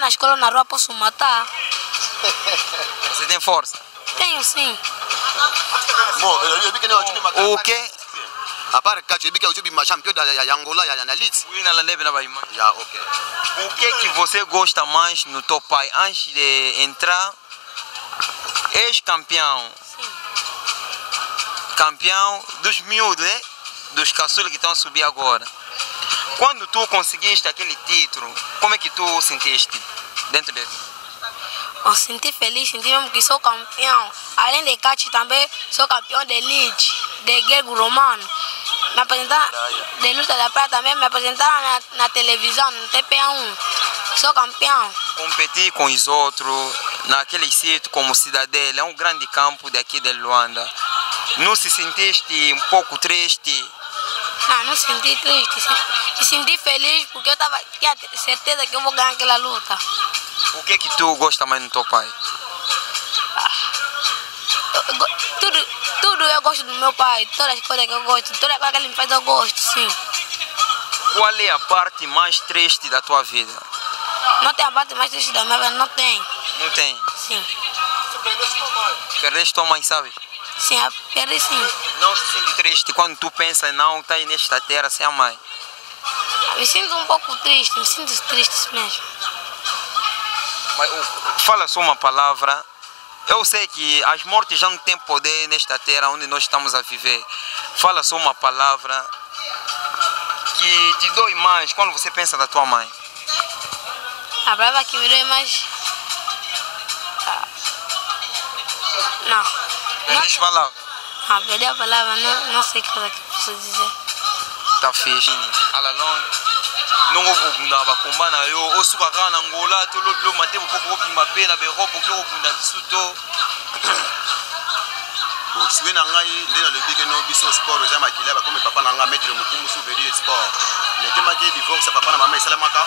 na escola ou na rua, posso matar. Você tem força? Tenho sim. O que? A part catch, eu vi que eu tive champion da Angola e na Leeds. Ui, na Landebe na Bahia. Já, ok. O que você gosta mais no teu pai antes de entrar? Ex-campeão. Sim. Campeão dos miúdos, né? Dos caçulas que estão a subir agora. Quando tu conseguiste aquele título, como é que tu sentiste dentro dele? Eu senti feliz, senti mesmo que sou campeão. Além de catch também sou campeão de elite, de grego romano. Me apresentaram de luta da praia também, me apresentaram na televisão, no TPA1. Sou campeão. Competir com os outros naquele sítio como Cidadela, é um grande campo daqui de Luanda. Não se sentiste um pouco triste? Não senti triste. Me senti feliz porque eu tinha certeza que eu vou ganhar aquela luta. O que tu gosta mais no teu pai? Tudo eu gosto do meu pai, todas as coisas que eu gosto, toda coisa que ele me faz eu gosto, sim. Qual é a parte mais triste da tua vida? Não tem a parte mais triste da minha vida, não tem. Não tem? Sim. Perdeste tua mãe, sabe? Sim, perdi sim. Não se sente triste quando tu pensa não tá aí nesta terra sem a mãe? Me sinto um pouco triste, me sinto triste mesmo. Mas fala só uma palavra. Eu sei que as mortes já não têm poder nesta terra onde nós estamos a viver. Fala só uma palavra que te dói mais quando você pensa da tua mãe. A palavra que me dói mais... Não. Deixa eu falar. Perdi a palavra, não sei o que eu posso dizer. Tá fixe. Alalong. Não vou combana eu suka kana na Angola to lo mate po ko bi mape na be ropo ko bunda bisuto. Bon, suwe na ngai ndena le big no biso sport za makila ba comme papa na nga maître mukumu souveri sport. Le tema ke divorce papa na mama esala maka.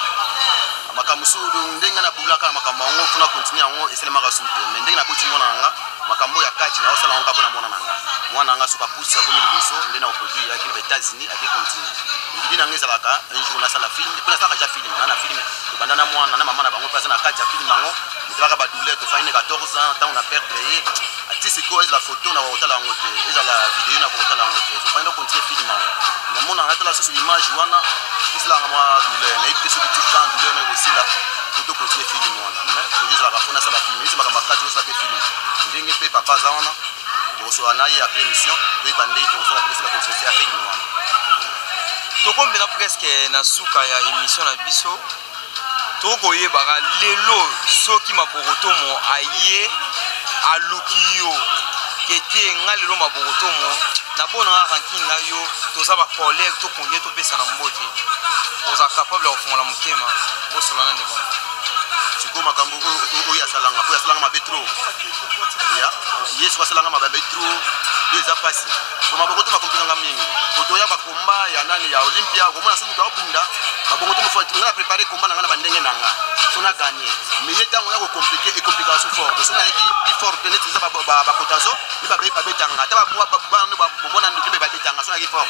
Maka musudu ndenga na bulaka maka mango kuna continuer ngo esala maka sute. Mais ndenga na boti mona nga makambo ya kati na osala ngo pona mona nga. Mwana nga suka pusa ko mi biso ndena o produit ya ki États-Unis ate continuer. Ndi na ngeza laka un jour na sala film pona sala ja film na film to bandana mwana na mama na bango pasa na kati ya film ngo ndaka ba douleur to faine 14 ans tant on a perdre ati siko la photo na otala ngo te eza la vidéo na otala ngo te so faine continuer film ngo na mona na tala so image wana isla ngama douleur na ibi so petit temps douleur na aussi la photo continuer film wana mais to eza la fona sala film isi makamba kati so pe film ndenge pe papa za wana so anaye après mission pe bande to so la continuer film wana. Tokombela presque na suka ya émission na biso tokoyebaka lelo soki mabokotomo aye aluki yo kete nga lelo mabokotomo na bona nga ranking na yo toza ba collègue tokonde topesa na mbote oza capable ya kofungola motema osolana nde bona siko makambo oyo asalanga mabe tro ya yesu asalanga mabe tro deux apasi maboko to makompikanga mingi kotoya bakomba ya nani ya Olympia komona soki kabunda maboko to mofati nga préparer komba nanga na bandenge nanga sona gagner mais yetango ya ko compliquer et complication fort de sona yaki plus fort de net za ba kotazo ni ba betanga ta ba mona ndo ba betanga qui forte.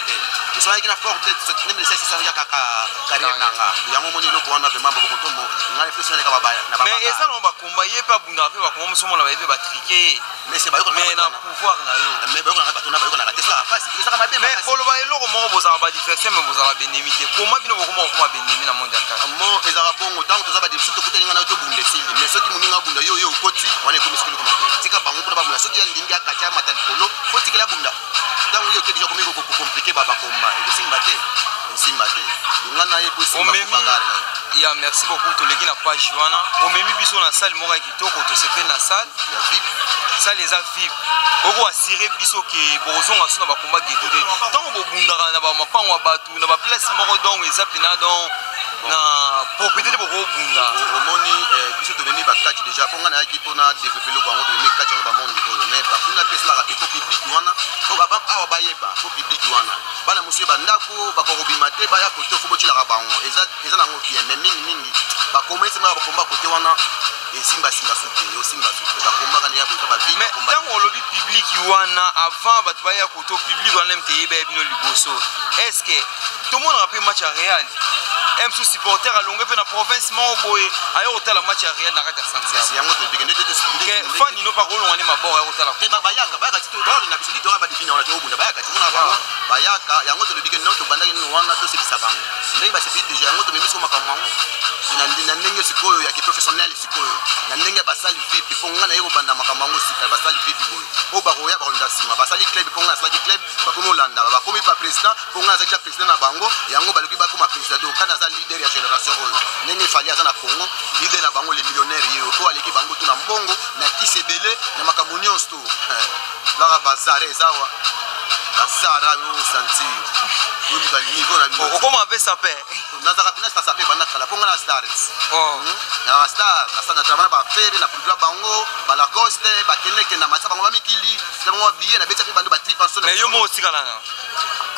Ils sont qui na forte, même les 600 ya carrière nanga. Yango moni loko wana vraiment beaucoup tombo. Na réflexion na ba na ba. Mais eza no ba combat ye pa bunda pe ba combat musomo na ba ba triquer. Mais c'est ba ko mais na pouvoir na yo. Mais ba ko na batona ba ko na Tesla. Parce que ça ma bien. Mais bolo ba eloko mo bozala ba diffection mais bozala bénémité. Comment bino boko mo bénémité na monde aka. Mo ezala bongo tant que ça ba difficulté to kutelinga na to bunda sili. Mais ceux qui moninga bunda yo koti wana ko miskili ko ma. Tika bango ko ba bunda ceux qui ndingi akacha matalikolo. Faut tikela bunda. Donc il y a quelque chose qui compliqué par combat et c'est maté c'est maté donc on a eu possible il y a merci beaucoup to leki na page wana o memi biso na salle moko kitoko to sepe na salle ya vip ça les a vip oko assurer biso ke bozonga sona ba combat geto de tant bo bundaka na ba mapango batu na ba place moko donc ezapina donc na propriété de boko bunda omoni biso to veni ba catch déjà ponga na yaki pona développer le bango to veni catch ba monde ko mais ba kuna pesa la rapeto public wana o ba awa ba yeba ko public wana bana monsieur bandako ba ko bimate ba ya koto fubo chila bango eza na ngo bien mais mingi ba commence ma ba komba côté wana et simba souté yo simba souté ba komba kana ya boto ba vie mais tant on lobby public wana avant ba ba ya koto public wana mteye ba bino liboso est-ce que tout le monde rappelle match à Real M sous supporter à longue na province mo boy ayo hôtel match à Real na kata Santiago c'est yango to bigende de fan ino pa rolo ngani mabora ayo hôtel ba bayaka ba ka tito ba na bisiki to ba divina wana to bunda bayaka tuna ba bayaka yango to bigende no to bandaki no wana to sekisa bango ndenge ba sepi déjà yango to memiso makamwango na ndenge sikoyo ya ki professionnel sikoyo na ndenge basali VIP ponga na yeko banda makamwango sika basali VIP boy o ba roya ba ronda sima basali club ponga na sali club ba komo landa ba komi pa président ponga za président na bango yango ba luki ba koma président donc kana za leader ya génération oyo ndenge fali aza na Congo leader na bango les millionnaires yo ko aleki bango tuna mbongo na kisebele na makamunion sto la bazare ezawa bazara yo sentir oui nous allons niveau na comment appelle ça père nazaka pina ça s'appelle bana kala ponga na stars na star asana travana ba fere na produit bango ba la coste ba keleke na matsa bango ba mikili bango billet na beta bando ba trip personne mais yo mo sikala na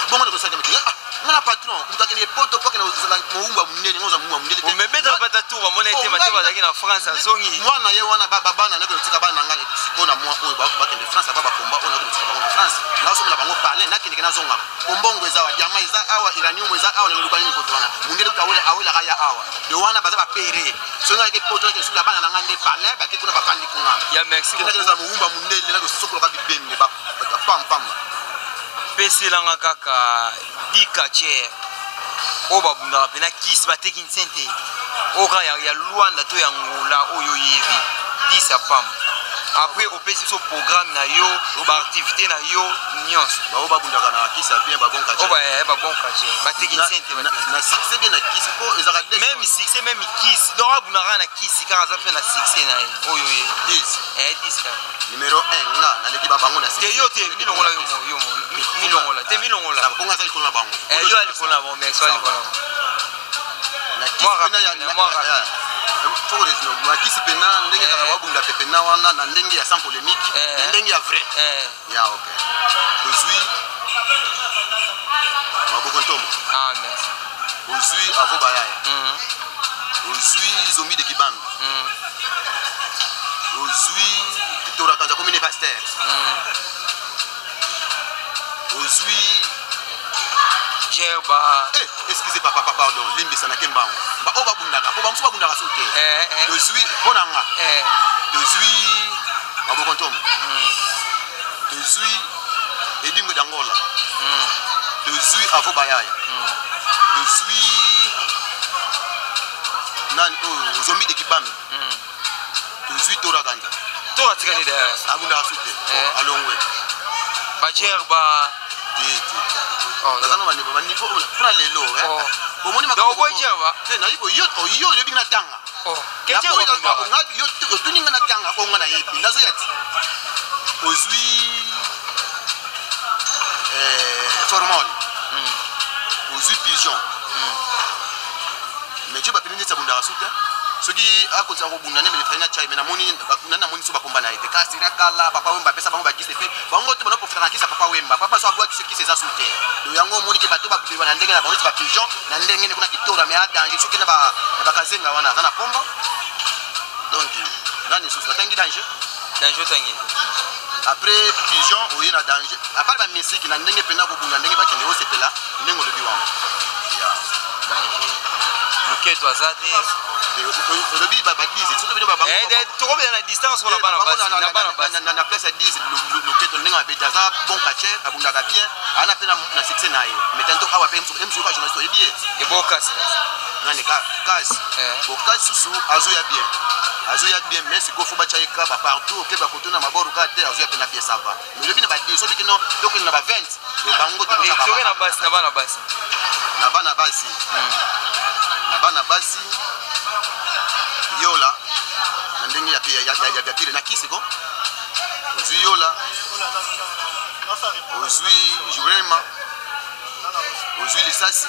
bongo na kosaka mikili ngana patron mtakene poto poke na muumba munene ngoza muumba munene o mebeta pata tu ba mona ete mateba zaki na France azongi mwana ye wana bana na ko tika bana ngale sikona mwa oyo ba kende France ba komba ona ko tika bango na France na so mala bango parler na kende na zonga bombongo ezawa jama eza awa iranium eza awa na lukani ko twana mungele utawela awela kaya awa de wana baza ba pere so ngale ke poto ke sula bana ngande parler ba ke kuna ba kandi kuna ya merci beaucoup na muumba munene na ko sokola ka bibembe ba pam pam peselanga kaka dikacher o babunda pena kisi bateki nsente oka ya Luanda to ya Ngola oyo yebi 10 pam après opesi so programme na yo ba activité na yo nyonso ba o babunda kana kisi bien ba bon kacher o ba bon kacher bateki nsente na succès bien na kisi ko ezaka même succès même kisi do abunda kana kisi kaka za pe na succès na oyo yebi 10 numéro 1 nga na leki ba bango na te yo te milongola yo milongola te milongola ponga za likolo na bango yo ali kona bon mais so ali kona na kisi ya faut que nous kisi pena ndenge za babunda pepena wana na ndenge ya sans polémique na ndenge ya vrai ya okay aujourd'hui maboko ntomo merci aujourd'hui avo bayaya aujourd'hui zombie de kibam aujourd'hui tora kanza commune pasteur aujourd'hui Gerba excusez papa pardon limbisa na kembango ba o babundaka ko bamso babundaka sote aujourd'hui bonanga aujourd'hui maboko ntomo aujourd'hui edingo dangola aujourd'hui avo bayaya aujourd'hui nani zombie de kibambi aujourd'hui tora kanza tora tikani de abundaka sote alongwe ba Gerba nazana ba niveau pour lelo bomoni makabo ko Gerba na ibo yo lebi na tanga ke Gerba yo tuninga na tanga ko ngana yebi nazo yati aujourd'hui formal aujourd'hui pigeon mais tu vas pénétrer ça bunda rasuta soki akoza ko bunda ne me traîner chai mais na moni na moni so ba komba na ete kasi na kala papa wemba pesa bango ba kisi pe bango te bana profiter na kisa papa wemba papa so abwa kisi kisa za sute do yango moni ke bato ba biba na ndenge na bango ba pigeon na ndenge ne kuna kitora mais a danger soki na ba kazenga wana za na pomba donc nani so tangi danger tangi après pigeon oye na danger à part ba musique na ndenge pena ko bunda ndenge ba kende o sepela ndenge lobi wango loketo azate lobi ba 10 surtout bino ba bango trop bien la distance on a pas na place à 10 loketo ndenge ba betaza bon catcher abunda ka bien ana pena na succès na ye mais tanto awa pe msu ka journaliste oye bien et bon casse nani casse bon casse susu azoya bien mais c'est qu'il faut battre partout ok ba kotona maboro ka te azoya pena bien ça va mais le bien ba 10 so bikino donc na ba 20 le bango to ça va na basi na bana basi yola na ndenge ya pire na kisi ko ozwi yola ozwi jurema ozwi lisasi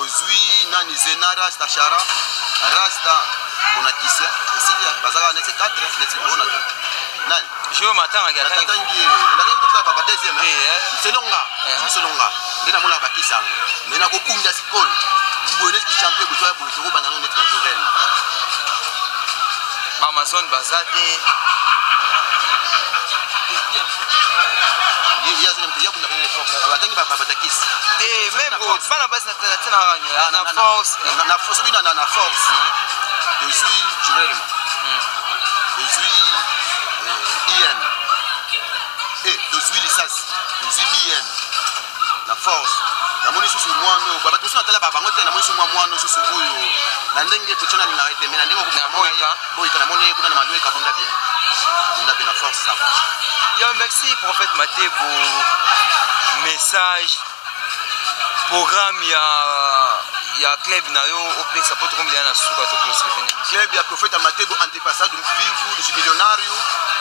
ozwi nani zenara stashara rasta kuna kisi esilia bazaka netse 4 netse bona nani je m'attends à gagner tangi la ngento za baba deuxième selonga ndina mona bakisa mena ko kunda sikol mbone ki champion buto ya buto ko banano net na jorel Amazon bazate ya zile mtu yakunda kwenye abatangi baba takisi de même bana basi na tena ranyo na force bina na force je suis jorel je suis bien je suis lisas je suis bien la force na moni susu mwano baba tusu natala baba ngote na moni susu mwano susu huyo na ndenge tuchona ni narete mais na ndenge ko boika na moni kuna na malwe ka bunda bien la force ça va yo merci prophète Matebo message programme ya club na yo opesa poto comme na suka to close club ya prophète Matebo antepassado vivo du millionnaire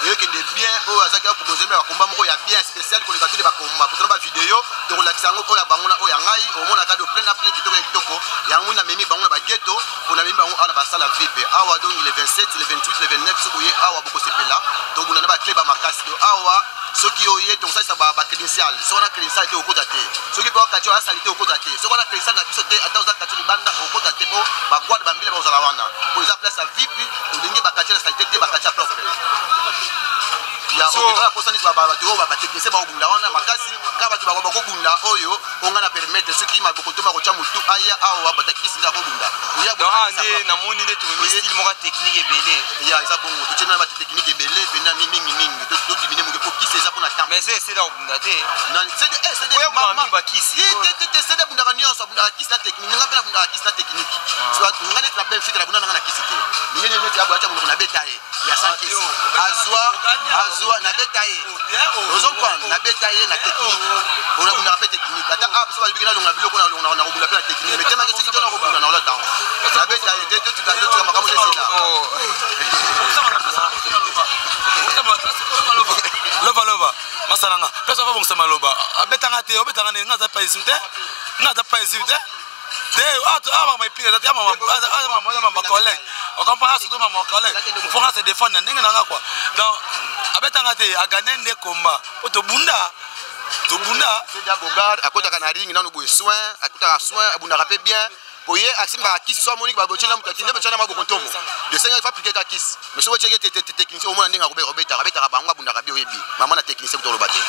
et que de bien o azaki proposer ba combat moko ya bien spécial ko lekatuli ba combat pour ba vidéo to relaxa ngo ko ya bangona o ya ngai o mona ka do plein kitoko yango na memi bangona ba ghetto ko na memi bango ana ba sala VIP awa donc le 27 le 28 le 29 so boye awa boko sepela to buna na ba club ba makasi do awa soki oye to ça ba credenциal so na credencial te okota te soki po ka choa salite okota te so na credencial na biso te ata oza ka choli banda okota te po ba guard ba mbile ba ozala wana po za place à VIP to dingi ba ka choa salite te ba ka choa propre ya okota posa ni ba to ba technicien ba obunda wana makasi ka ba to ba ko bunda oyo onga na permettre soki ma boko to ma ko cha mutu aya awa ba takisi nda ko bunda ya donc ande na moni ne to mi style moko technique ebele ya eza bongo to chena ba technique ebele pena mingi to diminuer mo ko kisi eza pona temps mais c'est là obunda te non c'est des mama ba kisi c'est des bunda nyonso bunda kisi na technique nga pena bunda kisi na technique soit ngale na ben fitra bunda na kisi te ni ni ti abacha mo na betaye ya 100 kisi azwa na betaye ozompa na betaye na technique on a bunda pa technique ata a so ba bikela longa biloko na bunda pa technique mais tema ke siki tona ko bunda na la temps na betaye de tu ka makamo je sina lova masalanga pesa va bongisa maloba abetanga te obetanga ne ngaza pa isute de aba mai pire tata mama collègue on compare surtout mama collègue on pourra se défendre ndenge nanga quoi donc abetanga te agane nde komba otobunda c'est dia bogard akotaka na ring nanu boye soin akotaka soin abunda rapé bien boye asimba kisi so monique ba bochela mutaki ndebe chana maboko ntomo de senga fa appliquer ka kisi mais so bocheke technicien au moins ndenga robeta bango abunda ka bioyebi mama na technicien to lobate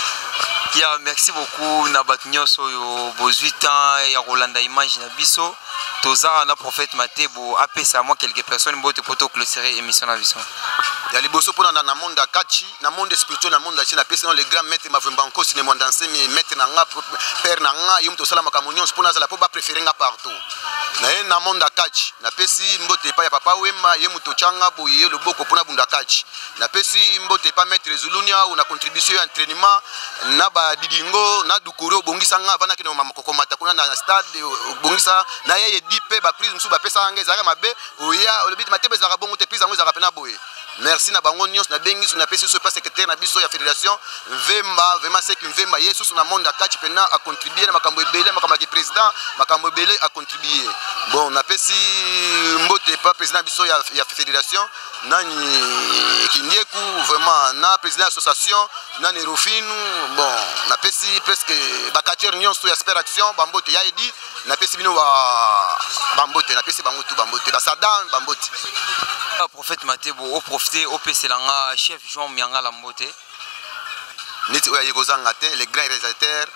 ya merci beaucoup na batnyoso yo bozwi temps ya Rolanda image na biso toza na prophète Matebo apesa moi quelques personnes bote poto clôturer émission na vision ya liboso pona na monde akachi na monde spirituel na monde achina pesa le grand maître mavembanko cinéma danser mais maître na nga père na nga yum to sala makamunyon pona za la po ba préférer nga partout na monde akachi na pesi mbote pa ya papa wema ye muto changa boye le boko pona bunda akachi na pesi mbote pa maître Zulunia ou na contribution entraînement na ba didingo na dukuro bongisa nga bana kino mama kokomata kuna na stade bongisa na ye dipe ba prise musu ba pesa nga ezaka mabe oya le bit Matebo za bongo te prise ngo za pena boye. Merci na bango nyos na bengi na pesi so pas secrétaire na biso ya fédération Vemba vraiment c'est que Vemba yesu na monde akachi pena a contribuer na makambo ebele makambo ya président makambo ebele a contribuer bon na pesi mbote pas président biso ya fédération nani Kindieku vraiment na président association nani Rufinu bon na pesi presque ba catcher nyos ya Super Action bambote ya edi na pesi bino ba bambote na pesi bango tout bambote ba Sadam bambote Prophète Matebo au profiter au PC langa chef Jean Mianga la mbote neti oya yekozanga te les grands réalisateurs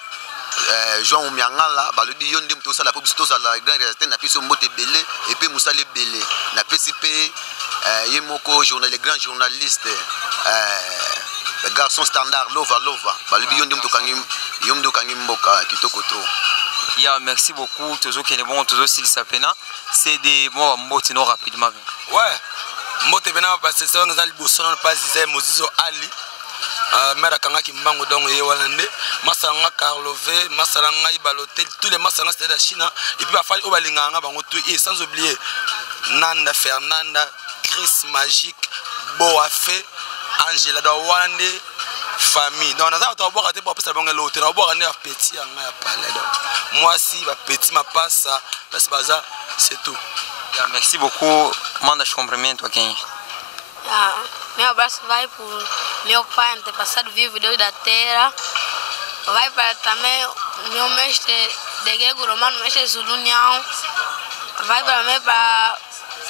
Jean Miangala balobi yo ndem to sala publicité za la grand réalisateur na pesi mbote belé et puis musale belé na pesi pe yemoko journal les grands journalistes le garçon standard lova balobi yo ndem to kangi mboka kitoko trop. Ya merci beaucoup toujours que les bons toujours s'il s'appelle c'est des mots mbote non rapidement. Ouais mbote bena parce que ça ngazali bosono pas c'est Mozizo Ali mère kangaki mbango donc ye wana nde masanga Carlové masanga Ibalotel tous les masanga c'était de la Chine et puis bafali obalinganga bango tout et sans oublier Nanda Fernanda Chris Magique Boafé Angela Dawande famille donc naza to boka te pour ça bango l'autre na boka ne petit anga ya palais donc moi si ba petit ma passe parce baza c'est tout. Merci beaucoup manda je comprends toi quem Meu abraço vai para meu pai, antepassado vivo, Deus da terra. Vai para também meu mestre de grego romano, mestre Zulunião. Vai para mim para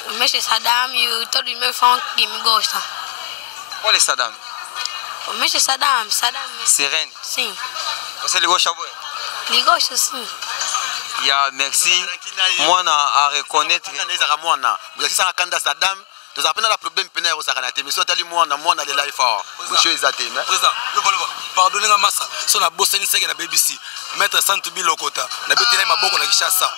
o mestre Saddam e todos os meus fãs que me gostam. Qual é Saddam? O mestre Saddam. Serene? Sim. Você ligou Chaboué? Ligou, sim. Merci. Moi, à reconnaître. Vous avez ça quand Saddam. Nous avons un problème pénal au Sakanate, mais soit allé moi de life fort. Monsieur Isaté. Pardonnez-moi, Massa. Son a bossé une série à BBC. Maître Santubi Lokota. La bête est ma boko na Kishasa.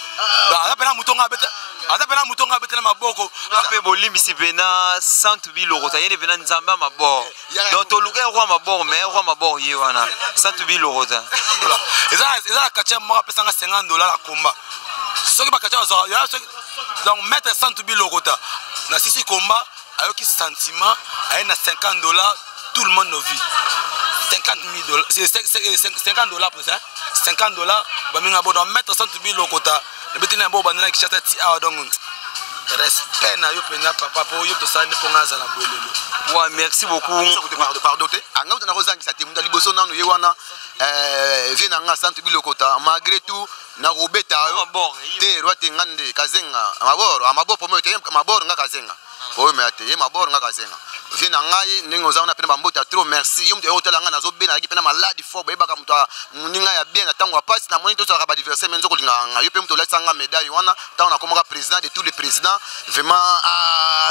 Appelle un mouton à bête. Appelle un mouton à bête ma boko. Appelle Bolim si Bena Santubi Lokota. Il y a des Nzamba ma bord. Donc, tu as roi ma bord, mais roi ma bord, Yoana. Santubi Lokota. Et ça, la caché, moi, à $50 à combat. Ce qui va cacher, donc, Maître Santubi Lokota. Na sisi combat avec sentiment avec na $50 tout le monde nos vies $50,000 c'est $50 pour ça $50 ba minga bo dans mettre $100,000 lokota le betina bo bandana ki chata ti a donc respect na yo pena papa po yo to sande po ngaza na bolelo. Ouais, merci beaucoup. Pardonner anga utana kozangi sa te munda liboso nanu ye wana vient nga $100,000 lokota malgré tout na robeta yo te roate ngande kazenga amaboro pomo te maboro nga kazenga o me ate ye maboro nga kazenga vient ngai ndingo za na pena bambota trop merci yo mte hotela nga nazo bena ki pena maladi fo ba ka muta muninga ya bien na tango passe na moni to saka ba anniversaire menzo ko linga nga yo pe mto lesa nga médaille wana tango na komoka président de tous les présidents vraiment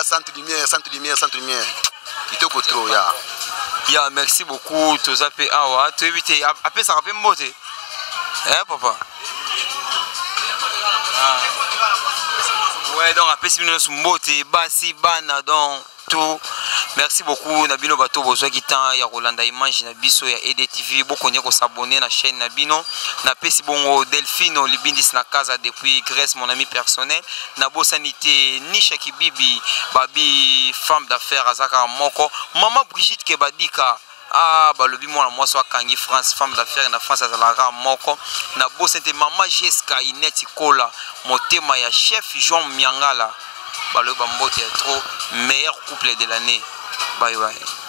centre lumière kitoko trop ya. Ya merci beaucoup tozape awa to éviter après ça rappelle mbote papa. Ouais, donc après c'est une mbote basi bana donc tout. Merci beaucoup Nabino Bato Bozwa Gitan ya Rolanda Image na biso ya EDTV boko nyeko s'abonner na chaîne Nabino na pesi bongo Delphine Libindis na casa depuis Grèce mon ami personnel na bosanité Nisha Kibibi babi femme d'affaires azaka moko maman Brigitte Kebadika balobi mwana mwasi wa kangi France femme d'affaires na France azalaka moko na bosanité maman Jessica Ineti Kola motema ya chef Jean Miangala balobi bambote trop meilleur couple de l'année. Bye bye.